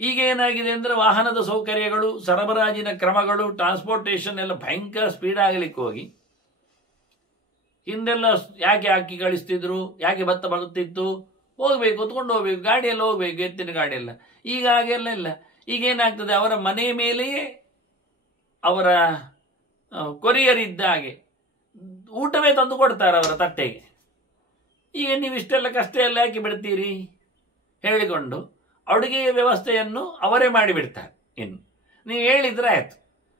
ಈಗ ಏನಾಗಿದೆ ಅಂದರೆ ವಾಹನದ ಸೌಕರ್ಯಗಳು, ಸರಬರಾಜಿನ ಕ್ರಮಗಳು, ಟ್ರಾನ್ಸ್ಪೋರ್ಟೇಷನ್ ಎಲ್ಲ ಭಯಂಕರ ಸ್ಪೀಡ್ ಆಗಲಿಕ್ಕೆ ಹೋಗಿ ಹಿಂದೆಲ್ಲ ಯಾಕೆ ಅಕ್ಕಿ ಕಳಿಸ್ತಿದ್ರು, ಯಾಕೆ ಭತ್ತ ಬರುತ್ತಿತ್ತು, ಹೋಗ್ಬೇಕು ಹೊತ್ಕೊಂಡು ಹೋಗ್ಬೇಕು, ಗಾಡಿಯೆಲ್ಲ ಹೋಗ್ಬೇಕು, ಎತ್ತಿನ ಗಾಡಿಯೆಲ್ಲ. ಈಗ ಹಾಗೆಲ್ಲ ಇಲ್ಲ. ಈಗೇನಾಗ್ತದೆ, ಅವರ ಮನೆ ಮೇಲೆಯೇ ಅವರ ಕೊರಿಯರ್ ಇದ್ದ ಹಾಗೆ ಊಟವೇ ತಂದು ಕೊಡ್ತಾರೆ ಅವರ ತಟ್ಟೆಗೆ. ಈಗ ನೀವು ಇಷ್ಟೆಲ್ಲ ಕಷ್ಟ ಎಲ್ಲ ಯಾಕೆ ಬಿಡ್ತೀರಿ ಹೇಳಿಕೊಂಡು ಅಡುಗೆಯ ವ್ಯವಸ್ಥೆಯನ್ನು ಅವರೇ ಮಾಡಿಬಿಡ್ತಾರೆ. ಇನ್ನು ನೀವು ಹೇಳಿದ್ರೆ ಆಯ್ತು.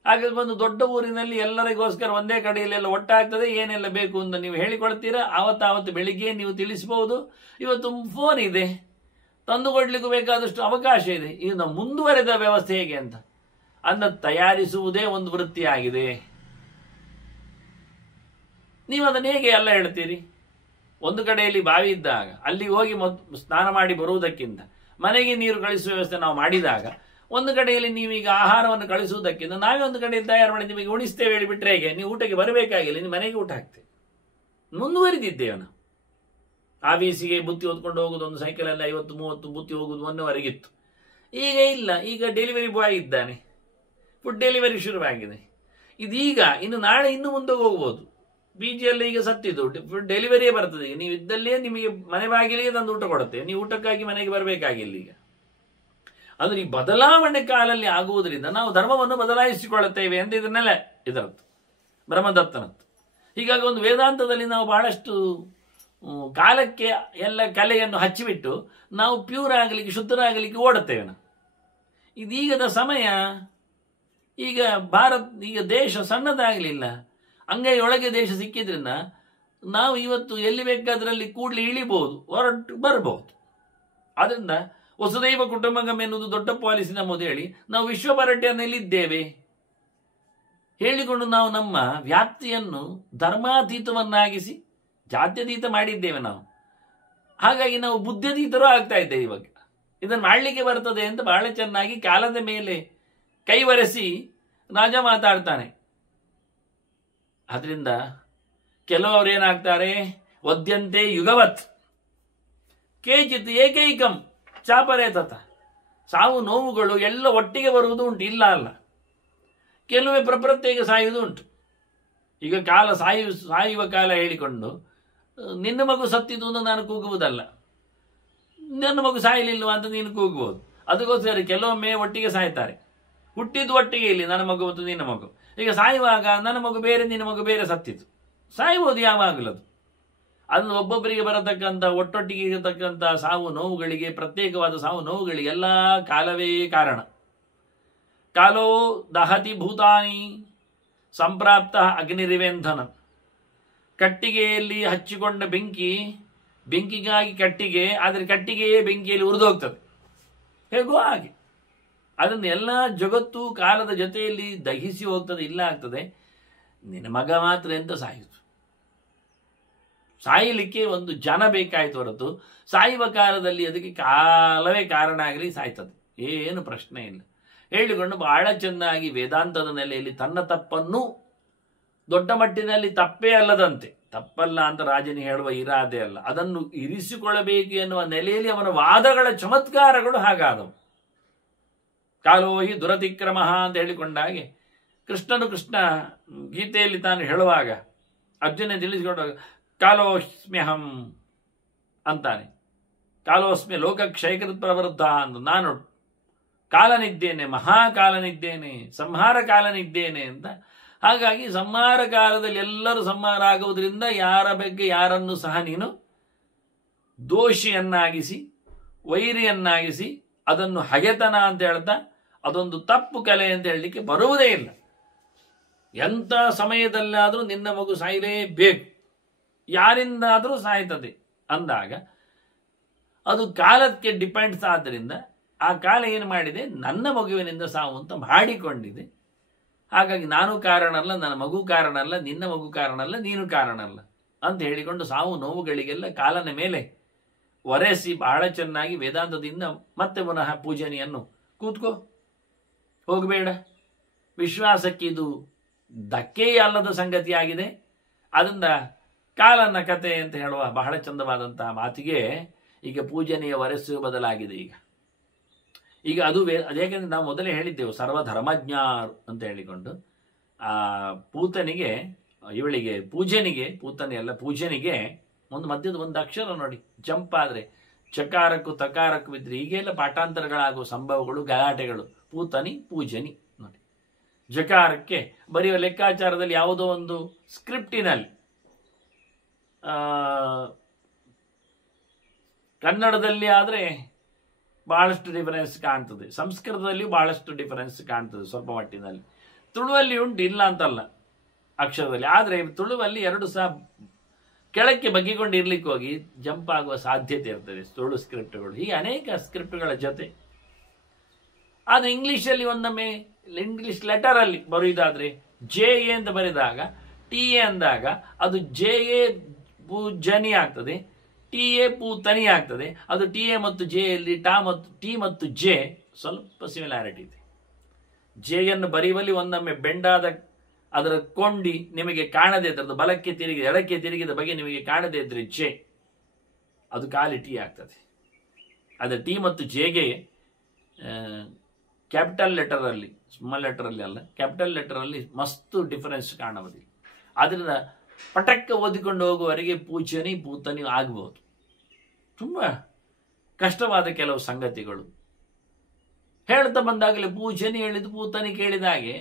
ಹಾಗಾಗಿ ಒಂದು ದೊಡ್ಡ ಊರಿನಲ್ಲಿ ಎಲ್ಲರಿಗೋಸ್ಕರ ಒಂದೇ ಕಡೆಯಲ್ಲೆಲ್ಲ ಒಟ್ಟಾಗ್ತದೆ, ಏನೆಲ್ಲ ಬೇಕು ಅಂತ ನೀವು ಹೇಳಿಕೊಳ್ತೀರಾ. ಆವತ್ತಾವತ್ತು ಬೆಳಿಗ್ಗೆ ನೀವು ತಿಳಿಸಬಹುದು. ಇವತ್ತು ಫೋನ್ ಇದೆ, ತಂದುಕೊಡ್ಲಿಕ್ಕೂ ಬೇಕಾದಷ್ಟು ಅವಕಾಶ ಇದೆ. ಇನ್ನು ಮುಂದುವರೆದ ವ್ಯವಸ್ಥೆ ಹೇಗೆ ಅಂತ ಅನ್ನ ತಯಾರಿಸುವುದೇ ಒಂದು ವೃತ್ತಿ ಆಗಿದೆ. ನೀವು ಅದನ್ನು ಹೇಗೆ ಎಲ್ಲ ಹೇಳ್ತೀರಿ? ಒಂದು ಕಡೆಯಲ್ಲಿ ಬಾವಿ ಇದ್ದಾಗ ಅಲ್ಲಿಗೆ ಹೋಗಿ ಸ್ನಾನ ಮಾಡಿ ಬರುವುದಕ್ಕಿಂತ ಮನೆಗೆ ನೀರು ಕಳಿಸುವ ವ್ಯವಸ್ಥೆ ನಾವು ಮಾಡಿದಾಗ ಒಂದು ಕಡೆಯಲ್ಲಿ ನೀವೀಗ ಆಹಾರವನ್ನು ಕಳಿಸುವುದಕ್ಕಿಂತ ನಾವೇ ಒಂದು ಕಡೆಯಲ್ಲಿ ತಯಾರು ಮಾಡಿ ನಿಮಗೆ ಉಣಿಸ್ತೇವೆ ಹೇಳಿಬಿಟ್ರೆ ಹೇಗೆ? ನೀವು ಊಟಕ್ಕೆ ಬರಬೇಕಾಗಿಲ್ಲ, ನಿಮ್ಮ ಮನೆಗೆ ಊಟ ಹಾಕ್ತೇವೆ. ಮುಂದುವರಿದಿದ್ದೇವೆ ನಾವು. ಆಫೀಸಿಗೆ ಬುತ್ತಿ ಹೊತ್ಕೊಂಡು ಹೋಗುದು ಒಂದು ಸೈಕಲಲ್ಲಿ 50-30 ಬುತ್ತಿ ಹೋಗುದು ಮೊನ್ನೆವರೆಗಿತ್ತು. ಈಗ ಇಲ್ಲ, ಈಗ ಡೆಲಿವರಿ ಬಾಯ್ ಇದ್ದಾನೆ, ಫುಡ್ ಡೆಲಿವರಿ ಶುರುವಾಗಿದೆ. ಇದೀಗ ಇನ್ನು ನಾಳೆ ಇನ್ನು ಮುಂದೆ ಹೋಗ್ಬೋದು. ಬೀಜಿಯಲ್ಲಿ ಈಗ ಸತ್ತಿದ್ದು ಫುಡ್ ಡೆಲಿವರಿಯೇ ಬರ್ತದೆ. ಈಗ ನೀವು ಇದ್ದಲ್ಲೇ ನಿಮಗೆ ಮನೆ ಬಾಗಿಲಿಗೆ ತಂದು ಊಟ ಕೊಡುತ್ತೇವೆ, ನೀವು ಊಟಕ್ಕಾಗಿ ಮನೆಗೆ ಬರಬೇಕಾಗಿಲ್ಲ. ಈಗ ಅಂದ್ರೆ ಈ ಬದಲಾವಣೆ ಕಾಲಲ್ಲಿ ಆಗುವುದರಿಂದ ನಾವು ಧರ್ಮವನ್ನು ಬದಲಾಯಿಸಿಕೊಳ್ಳುತ್ತೇವೆ ಅಂತ ಇದನ್ನೆಲ್ಲ ಇದರದ್ದು ಬ್ರಹ್ಮದತ್ತನದ್ದು. ಹೀಗಾಗಿ ಒಂದು ವೇದಾಂತದಲ್ಲಿ ನಾವು ಬಹಳಷ್ಟು ಕಾಲಕ್ಕೆ ಎಲ್ಲ ಕಲೆಯನ್ನು ಹಚ್ಚಿಬಿಟ್ಟು ನಾವು ಪ್ಯೂರ್ ಆಗಲಿಕ್ಕೆ, ಶುದ್ಧರಾಗಲಿಕ್ಕೆ ಓಡುತ್ತೇವೆ ನಾವು. ಇದೀಗದ ಸಮಯ, ಈಗ ಈಗ ದೇಶ ಸಣ್ಣದಾಗಲಿಲ್ಲ, ಅಂಗೈಯೊಳಗೆ ದೇಶ ಸಿಕ್ಕಿದ್ರಿಂದ ನಾವು ಇವತ್ತು ಎಲ್ಲಿ ಬೇಕಾದ್ರಲ್ಲಿ ಕೂಡಲೇ ಇಳಿಬಹುದು, ಹೊರಟು ಬರಬಹುದು. ಆದ್ರಿಂದ ವಸುದೈವ ಕುಟುಂಬಕಂ ಎನ್ನುವುದು ದೊಡ್ಡ ಪಾಲಿಸಿ ನಮ್ಮದು ಹೇಳಿ ನಾವು ವಿಶ್ವಪರ್ಯಟನೆಯಲ್ಲಿದ್ದೇವೆ ಹೇಳಿಕೊಂಡು ನಾವು ನಮ್ಮ ವ್ಯಾಪ್ತಿಯನ್ನು ಧರ್ಮಾತೀತವನ್ನಾಗಿಸಿ ಜಾತ್ಯತೀತ ಮಾಡಿದ್ದೇವೆ ನಾವು. ಹಾಗಾಗಿ ನಾವು ಬುದ್ಧತೀತರೂ ಆಗ್ತಾ ಇದ್ದೇವೆ. ಇವಾಗ ಇದನ್ನು ಮಾಡಲಿಕ್ಕೆ ಬರ್ತದೆ ಅಂತ ಬಹಳ ಚೆನ್ನಾಗಿ ಕಾಲದ ಮೇಲೆ ಕೈವರೆಸಿ ರಾಜ ಮಾತಾಡ್ತಾನೆ. ಆದ್ರಿಂದ ಕೆಲವರು ಏನಾಗ್ತಾರೆ, ವದ್ಯಂತೆ ಯುಗವತ್ ಕೇಚಿತ್ ಏಕೈಕಂ ಚಾಪರೇ ತತ. ಸಾವು ನೋವುಗಳು ಎಲ್ಲ ಒಟ್ಟಿಗೆ ಬರುವುದು ಉಂಟು, ಇಲ್ಲ ಅಲ್ಲ. ಕೆಲವೇ ಪ್ರಪ್ರತ್ಯೇಕ ಸಾಯುವುದು ಉಂಟು. ಈಗ ಕಾಲ ಸಾಯುವ ಕಾಲ ಹೇಳಿಕೊಂಡು ನಿನ್ನ ಮಗು ಸತ್ತಿದ್ದು ಅಂತ ನಾನು ಕೂಗುವುದಲ್ಲ, ನನ್ನ ಮಗು ಸಾಯಲಿಲ್ವ ಅಂತ ನೀನು ಕೂಗಬಹುದು. ಅದಕ್ಕೋಸ್ಕರ ಕೆಲವೊಮ್ಮೆ ಒಟ್ಟಿಗೆ ಸಾಯ್ತಾರೆ. ಹುಟ್ಟಿದ್ದು ಒಟ್ಟಿಗೆ ಇಲ್ಲಿ ನನ್ನ ಮಗು ಮತ್ತು ನಿನ್ನ ಮಗು. ಈಗ ಸಾಯುವಾಗ ನನ್ನ ಮಗು ಬೇರೆ ನಿನ್ನ ಮಗು ಬೇರೆ ಸತ್ತಿತ್ತು, ಸಾಯ್ಬೋದು ಯಾವಾಗಲದು. ಅದು ಒಬ್ಬೊಬ್ಬರಿಗೆ ಬರತಕ್ಕಂಥ ಒಟ್ಟೊಟ್ಟಿಗೆ ಇರತಕ್ಕಂಥ ಸಾವು ನೋವುಗಳಿಗೆ, ಪ್ರತ್ಯೇಕವಾದ ಸಾವು ನೋವುಗಳಿಗೆ ಎಲ್ಲ ಕಾಲವೇ ಕಾರಣ. ಕಾಲೋ ದಹತಿ ಭೂತಾನಿ ಸಂಪ್ರಾಪ್ತ ಅಗ್ನಿರಿವೆಂಧನ. ಕಟ್ಟಿಗೆಯಲ್ಲಿ ಹಚ್ಚಿಕೊಂಡ ಬೆಂಕಿಗಾಗಿ ಕಟ್ಟಿಗೆ, ಆದರೆ ಕಟ್ಟಿಗೆಯೇ ಬೆಂಕಿಯಲ್ಲಿ ಉರಿದೋಗ್ತದೆ, ಹೇಗೋ ಹಾಗೆ. ಅದನ್ನು ಎಲ್ಲ ಜಗತ್ತು ಕಾಲದ ಜೊತೆಯಲ್ಲಿ ದಹಿಸಿ ಹೋಗ್ತದೆ, ಇಲ್ಲ ಆಗ್ತದೆ. ನಿನ್ನ ಮಗ ಮಾತ್ರ ಎಂತ ಸಾಯಿತು, ಸಾಯಲಿಕ್ಕೆ ಒಂದು ಜನ ಬೇಕಾಯ್ತು ಹೊರತು ಸಾಯುವ ಕಾಲದಲ್ಲಿ ಅದಕ್ಕೆ ಕಾಲವೇ ಕಾರಣ ಆಗಲಿ, ಸಾಯ್ತದೆ, ಏನು ಪ್ರಶ್ನೆ ಇಲ್ಲ ಹೇಳಿಕೊಂಡು ಬಹಳ ಚೆನ್ನಾಗಿ ವೇದಾಂತದ ನೆಲೆಯಲ್ಲಿ ತನ್ನ ತಪ್ಪನ್ನು ದೊಡ್ಡ ಮಟ್ಟಿನಲ್ಲಿ ತಪ್ಪೇ ಅಲ್ಲದಂತೆ, ತಪ್ಪಲ್ಲ ಅಂತ ರಾಜನಿ ಹೇಳುವ ಇರಾದೆ ಅಲ್ಲ, ಅದನ್ನು ಇರಿಸಿಕೊಳ್ಳಬೇಕು ಎನ್ನುವ ನೆಲೆಯಲ್ಲಿ ಅವನ ವಾದಗಳ ಚಮತ್ಕಾರಗಳು ಹಾಗಾದವು. ಕಾಲೋಹಿ ದುರತಿಕ್ರಮ ಅಂತ ಹೇಳಿಕೊಂಡಾಗೆ ಕೃಷ್ಣ ಗೀತೆಯಲ್ಲಿ ತಾನು ಹೇಳುವಾಗ ಅರ್ಜುನ ತಿಳಿಸಿಕೊಂಡಾಗ ಕಾಲೋಸ್ಮ್ಯಹಂ ಅಂತಾನೆ. ಕಾಲೋಸ್ಮ್ಯ ಲೋಕಕ್ಷಯಕೃತ್ ಪ್ರವೃದ್ಧ ಅಂತ, ನಾನು ಕಾಲನಿದ್ದೇನೆ, ಮಹಾಕಾಲನಿದ್ದೇನೆ, ಸಂಹಾರ ಕಾಲನಿದ್ದೇನೆ ಅಂತ. ಹಾಗಾಗಿ ಸಂಹಾರ ಕಾಲದಲ್ಲಿ ಎಲ್ಲರೂ ಸಂಹಾರ ಆಗುವುದರಿಂದ ಯಾರ ಬಗ್ಗೆ ಯಾರನ್ನು ಸಹ ನೀನು ದೋಷಿಯನ್ನಾಗಿಸಿ ವೈರಿಯನ್ನಾಗಿಸಿ ಅದನ್ನು ಹಗೆತನ ಅಂತ ಹೇಳ್ತಾ ಅದೊಂದು ತಪ್ಪು ಕಲೆ ಅಂತ ಹೇಳಲಿಕ್ಕೆ ಬರುವುದೇ ಇಲ್ಲ. ಎಂಥ ಸಮಯದಲ್ಲಾದರೂ ನಿನ್ನ ಮಗು ಸಾಯಲೇಬೇಕು, ಯಾರಿಂದಾದರೂ ಸಾಯ್ತದೆ ಅಂದಾಗ ಅದು ಕಾಲಕ್ಕೆ ಡಿಪೆಂಡ್ಸ್. ಆದ್ದರಿಂದ ಆ ಕಾಲ ಏನು ಮಾಡಿದೆ, ನನ್ನ ಮಗುವಿನಿಂದ ಸಾವು ಅಂತ ಮಾಡಿಕೊಂಡಿದೆ. ಹಾಗಾಗಿ ನಾನು ಕಾರಣ ಅಲ್ಲ, ನನ್ನ ಮಗು ಕಾರಣ ಅಲ್ಲ, ನಿನ್ನ ಮಗು ಕಾರಣ ಅಲ್ಲ, ನೀನು ಕಾರಣ ಅಲ್ಲ ಅಂತ ಹೇಳಿಕೊಂಡು ಸಾವು ನೋವುಗಳಿಗೆಲ್ಲ ಕಾಲನ ಮೇಲೆ ಒರೆಸಿ ಬಹಳ ಚೆನ್ನಾಗಿ ವೇದಾಂತದಿಂದ ಮತ್ತೆ ಪುನಃ ಪೂಜನೆಯನ್ನು ಕೂತ್ಕೋ, ಹೋಗಬೇಡ. ವಿಶ್ವಾಸಕ್ಕೆ ಇದು ಧಕ್ಕೆ ಅಲ್ಲದ ಸಂಗತಿಯಾಗಿದೆ. ಅದರಿಂದ ಕಾಲನ ಕತೆ ಅಂತ ಹೇಳುವ ಬಹಳ ಚಂದವಾದಂತಹ ಮಾತಿಗೆ ಈಗ ಪೂಜನೆಯ ಒರೆಸುವ ಬದಲಾಗಿದೆ. ಈಗ ಅದು ಅದೇಕೆಂದ್ರೆ ನಾವು ಮೊದಲೇ ಹೇಳಿದ್ದೆವು ಸರ್ವಧರ್ಮಜ್ಞರು ಅಂತ ಹೇಳಿಕೊಂಡು ಆ ಪೂತನಿಗೆ, ಇವಳಿಗೆ ಪೂಜನಿಗೆ, ಪೂತನಿ ಅಲ್ಲ ಪೂಜನಿಗೆ ಒಂದು ಮಧ್ಯದ ಒಂದು ಅಕ್ಷರ ನೋಡಿ ಜಂಪ್ ಆದರೆ ಚಕಾರಕ್ಕೂ ತಕಾರಕ್ಕೂ ಇದ್ರೆ ಈಗೆಲ್ಲ ಪಾಠಾಂತರಗಳಾಗುವ ಸಂಭವಗಳು, ಗಲಾಟೆಗಳು. ಪೂತನಿ ಪೂಜನಿ ನೋಡಿ, ಜಕಾರಕ್ಕೆ ಬರೆಯುವ ಲೆಕ್ಕಾಚಾರದಲ್ಲಿ ಯಾವುದೋ ಒಂದು ಸ್ಕ್ರಿಪ್ಟಿನಲ್ಲಿ ಕನ್ನಡದಲ್ಲಿ ಆದರೆ ಬಹಳಷ್ಟು ಡಿಫರೆನ್ಸ್ ಕಾಣ್ತದೆ, ಸಂಸ್ಕೃತದಲ್ಲಿ ಬಹಳಷ್ಟು ಡಿಫರೆನ್ಸ್ ಕಾಣ್ತದೆ ಸ್ವಲ್ಪ ಮಟ್ಟಿನಲ್ಲಿ. ತುಳುವಲ್ಲಿ ಉಂಟು, ಇಲ್ಲ ಅಂತಲ್ಲ ಅಕ್ಷರದಲ್ಲಿ. ಆದರೆ ತುಳುವಲ್ಲಿ ಎರಡು ಸಹ ಕೆಳಕ್ಕೆ ಬಗ್ಗಿಕೊಂಡು ಇರ್ಲಿಕ್ಕೆ ಹೋಗಿ ಜಂಪ್ ಆಗುವ ಸಾಧ್ಯತೆ ಇರ್ತದೆ ತುಳು ಸ್ಕ್ರಿಪ್ಟ್ಗಳು. ಹೀಗೆ ಅನೇಕ ಸ್ಕ್ರಿಪ್ಟ್ಗಳ ಜೊತೆ. ಆದರೆ ಇಂಗ್ಲೀಷಲ್ಲಿ ಒಂದೊಮ್ಮೆ ಇಂಗ್ಲಿಷ್ ಲೆಟರಲ್ಲಿ ಬರೆಯುವುದಾದ್ರೆ ಜೆ ಎ ಅಂತ ಬರೆದಾಗ ಟಿ ಎ ಅಂದಾಗ ಅದು ಜೆ ಎ ಪೂಜನಿ ಆಗ್ತದೆ, ಟಿ ಎ ಪೂತನಿ ಆಗ್ತದೆ. ಅದು ಟಿ ಎ ಮತ್ತು ಜೆ ಯಲ್ಲಿ ಟಿ ಮತ್ತು ಜೆ ಸ್ವಲ್ಪ ಸಿಮಿಲಾರಿಟಿ ಇದೆ. ಜೆಯನ್ನು ಬರೆಯುವಲ್ಲಿ ಒಂದೊಮ್ಮೆ ಬೆಂಡಾದ ಅದರ ಕೊಂಡಿ ನಿಮಗೆ ಕಾಣದೇ ಇದ್ದದ್ದು ಬಲಕ್ಕೆ ತಿರುಗಿದ ಎಡಕ್ಕೆ ತಿರುಗಿದ ಬಗ್ಗೆ ನಿಮಗೆ ಕಾಣದೇ ಇದ್ರೆ ಜೆ ಅದು ಖಾಲಿ ಟಿ ಆಗ್ತದೆ. ಆದರೆ ಟಿ ಮತ್ತು ಜೆಗೆ ಕ್ಯಾಪಿಟಲ್ ಲೆಟರಲ್ಲಿ, ಸ್ಮಾಲ್ ಲೆಟರಲ್ಲಿ ಅಲ್ಲ, ಕ್ಯಾಪಿಟಲ್ ಲೆಟರಲ್ಲಿ ಮಸ್ತು ಡಿಫರೆನ್ಸ್ ಕಾಣುವುದಿಲ್ಲ. ಆದ್ದರಿಂದ ಪಟಕ್ಕ ಓದಿಕೊಂಡು ಹೋಗುವವರೆಗೆ ಪೂಜನಿ ಪೂತನಿ ಆಗ್ಬೋದು. ತುಂಬ ಕಷ್ಟವಾದ ಕೆಲವು ಸಂಗತಿಗಳು ಹೇಳ್ತಾ ಬಂದಾಗಲೇ ಪೂಜನಿ ಹೇಳಿದ್ದು ಪೂತನಿ ಕೇಳಿದ ಹಾಗೆ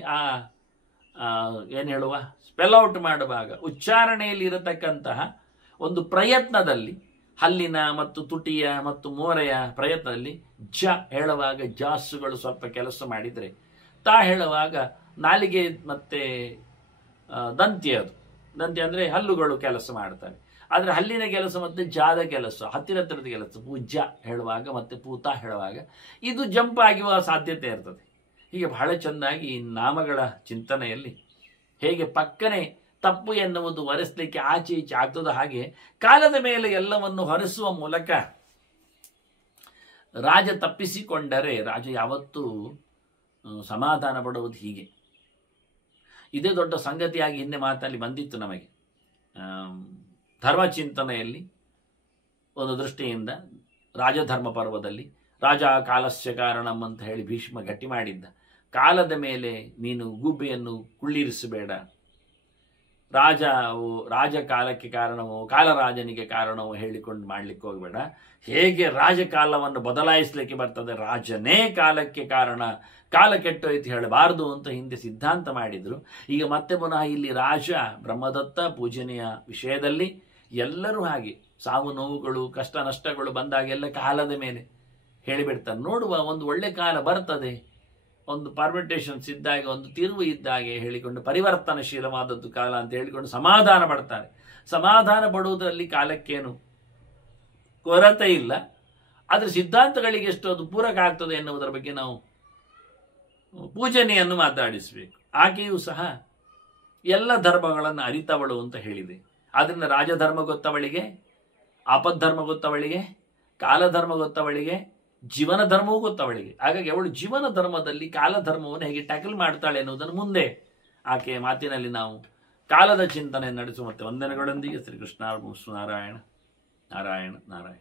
ಏನು ಹೇಳುವ ಸ್ಪೆಲ್ ಔಟ್ ಮಾಡುವಾಗ ಉಚ್ಚಾರಣೆಯಲ್ಲಿ ಇರತಕ್ಕಂತಹ ಒಂದು ಪ್ರಯತ್ನದಲ್ಲಿ ಹಲ್ಲಿನ ಮತ್ತು ತುಟಿಯ ಮತ್ತು ಮೋರೆಯ ಪ್ರಯತ್ನದಲ್ಲಿ ಜ ಹೇಳುವಾಗ ಜಾಸುಗಳು ಸ್ವಲ್ಪ ಕೆಲಸ ಮಾಡಿದರೆ ತಾ ಹೇಳುವಾಗ ನಾಲಿಗೆ ಮತ್ತೆ ದಂತ್ಯ, ಅದು ದಂತ್ಯ ಅಂದರೆ ಹಲ್ಲುಗಳು ಕೆಲಸ ಮಾಡ್ತವೆ. ಆದರೆ ಹಲ್ಲಿನ ಕೆಲಸ ಮತ್ತು ಜಾದ ಕೆಲಸ ಹತ್ತಿರದ ಕೆಲಸ ಪೂಜ ಹೇಳುವಾಗ ಮತ್ತು ಪೂತ ಹೇಳುವಾಗ ಇದು ಜಂಪ್ ಆಗುವ ಸಾಧ್ಯತೆ ಇರ್ತದೆ. ಹೀಗೆ ಬಹಳ ಚೆಂದಾಗಿ ಈ ನಾಮಗಳ ಚಿಂತನೆಯಲ್ಲಿ ಹೇಗೆ ಪಕ್ಕನೆ ತಪ್ಪು ಎನ್ನುವುದು ಹೊರಿಸಲಿಕ್ಕೆ ಆಚೆ ಈಚೆ ಆಗ್ತದೋ ಹಾಗೆ ಕಾಲದ ಮೇಲೆ ಎಲ್ಲವನ್ನು ಹೊರಿಸುವ ಮೂಲಕ ರಾಜ ತಪ್ಪಿಸಿಕೊಂಡರೆ ರಾಜ ಯಾವತ್ತೂ ಸಮಾಧಾನ ಪಡುವುದು. ಹೀಗೆ ಇದೇ ದೊಡ್ಡ ಸಂಗತಿಯಾಗಿ ಹಿಂದೆ ಮಾತಲ್ಲಿ ಬಂದಿತ್ತು ನಮಗೆ. ಧರ್ಮಚಿಂತನೆಯಲ್ಲಿ ಒಂದು ದೃಷ್ಟಿಯಿಂದ ರಾಜಧರ್ಮ ಪರ್ವದಲ್ಲಿ ರಾಜ ಕಾಲಸ್ಯ ಕಾರಣಂ ಅಂತ ಹೇಳಿ ಭೀಷ್ಮ ಗಟ್ಟಿ ಮಾಡಿದ್ದ. ಕಾಲದ ಮೇಲೆ ನೀನು ಗುಬ್ಬೆಯನ್ನು ಕುಳ್ಳಿರಿಸಬೇಡ, ರಾಜ ಕಾಲಕ್ಕೆ ಕಾರಣವೋ ಕಾಲರಾಜನಿಗೆ ಕಾರಣವೋ ಹೇಳಿಕೊಂಡು ಮಾಡ್ಲಿಕ್ಕೆ ಹೋಗಬೇಡ. ಹೇಗೆ ರಾಜಕಾಲವನ್ನು ಬದಲಾಯಿಸಲಿಕ್ಕೆ ಬರ್ತದೆ, ರಾಜನೇ ಕಾಲಕ್ಕೆ ಕಾರಣ, ಕಾಲ ಕೆಟ್ಟೋಯ್ತು ಹೇಳಬಾರದು ಅಂತ ಹಿಂದೆ ಸಿದ್ಧಾಂತ ಮಾಡಿದ್ರು. ಈಗ ಮತ್ತೆ ಪುನಃ ಇಲ್ಲಿ ರಾಜ ಬ್ರಹ್ಮದತ್ತ ಪೂಜನೆಯ ವಿಷಯದಲ್ಲಿ ಎಲ್ಲರೂ ಹಾಗೆ ಸಾವು ನೋವುಗಳು ಕಷ್ಟ ನಷ್ಟಗಳು ಬಂದಾಗೆಲ್ಲ ಕಾಲದ ಮೇಲೆ ಹೇಳಿಬಿಡ್ತಾರೆ. ನೋಡುವ ಒಂದು ಒಳ್ಳೆ ಕಾಲ ಬರ್ತದೆ, ಒಂದು ಪರ್ಮಿಟೇಷನ್ಸ್ ಇದ್ದಾಗ, ಒಂದು ತಿರುವು ಇದ್ದಾಗೆ ಹೇಳಿಕೊಂಡು ಪರಿವರ್ತನಶೀಲವಾದದ್ದು ಕಾಲ ಅಂತ ಹೇಳಿಕೊಂಡು ಸಮಾಧಾನ ಪಡ್ತಾರೆ. ಸಮಾಧಾನ ಪಡುವುದರಲ್ಲಿ ಕಾಲಕ್ಕೇನು ಕೊರತೆ ಇಲ್ಲ. ಆದರೆ ಸಿದ್ಧಾಂತಗಳಿಗೆ ಎಷ್ಟು ಅದು ಪೂರಕ ಆಗ್ತದೆ ಎನ್ನುವುದರ ಬಗ್ಗೆ ನಾವು ಪೂಜನೆಯನ್ನು ಮಾತಾಡಿಸಬೇಕು. ಆಕೆಯೂ ಸಹ ಎಲ್ಲ ಧರ್ಮಗಳನ್ನು ಅರಿತವಳು ಅಂತ ಹೇಳಿದೆ. ಆದ್ದರಿಂದ ರಾಜಧರ್ಮ ಗೊತ್ತವಳಿಗೆ, ಆಪದ್ಧರ್ಮ ಗೊತ್ತವಳಿಗೆ, ಕಾಲಧರ್ಮ ಗೊತ್ತವಳಿಗೆ, ಜೀವನ ಧರ್ಮವೂ ಗೊತ್ತವಳಿಗೆ. ಹಾಗಾಗಿ ಅವಳು ಜೀವನ ಧರ್ಮದಲ್ಲಿ ಕಾಲಧರ್ಮವನ್ನು ಹೇಗೆ ಟ್ಯಾಕಲ್ ಮಾಡ್ತಾಳೆ ಎನ್ನುವುದನ್ನು ಮುಂದೆ ಆಕೆಯ ಮಾತಿನಲ್ಲಿ ನಾವು ಕಾಲದ ಚಿಂತನೆ ನಡೆಸುವಂತೆ ವಂದನೆಗಳೊಂದಿಗೆ ಶ್ರೀಕೃಷ್ಣ ನಾರಾಯಣ ನಾರಾಯಣ ನಾರಾಯಣ.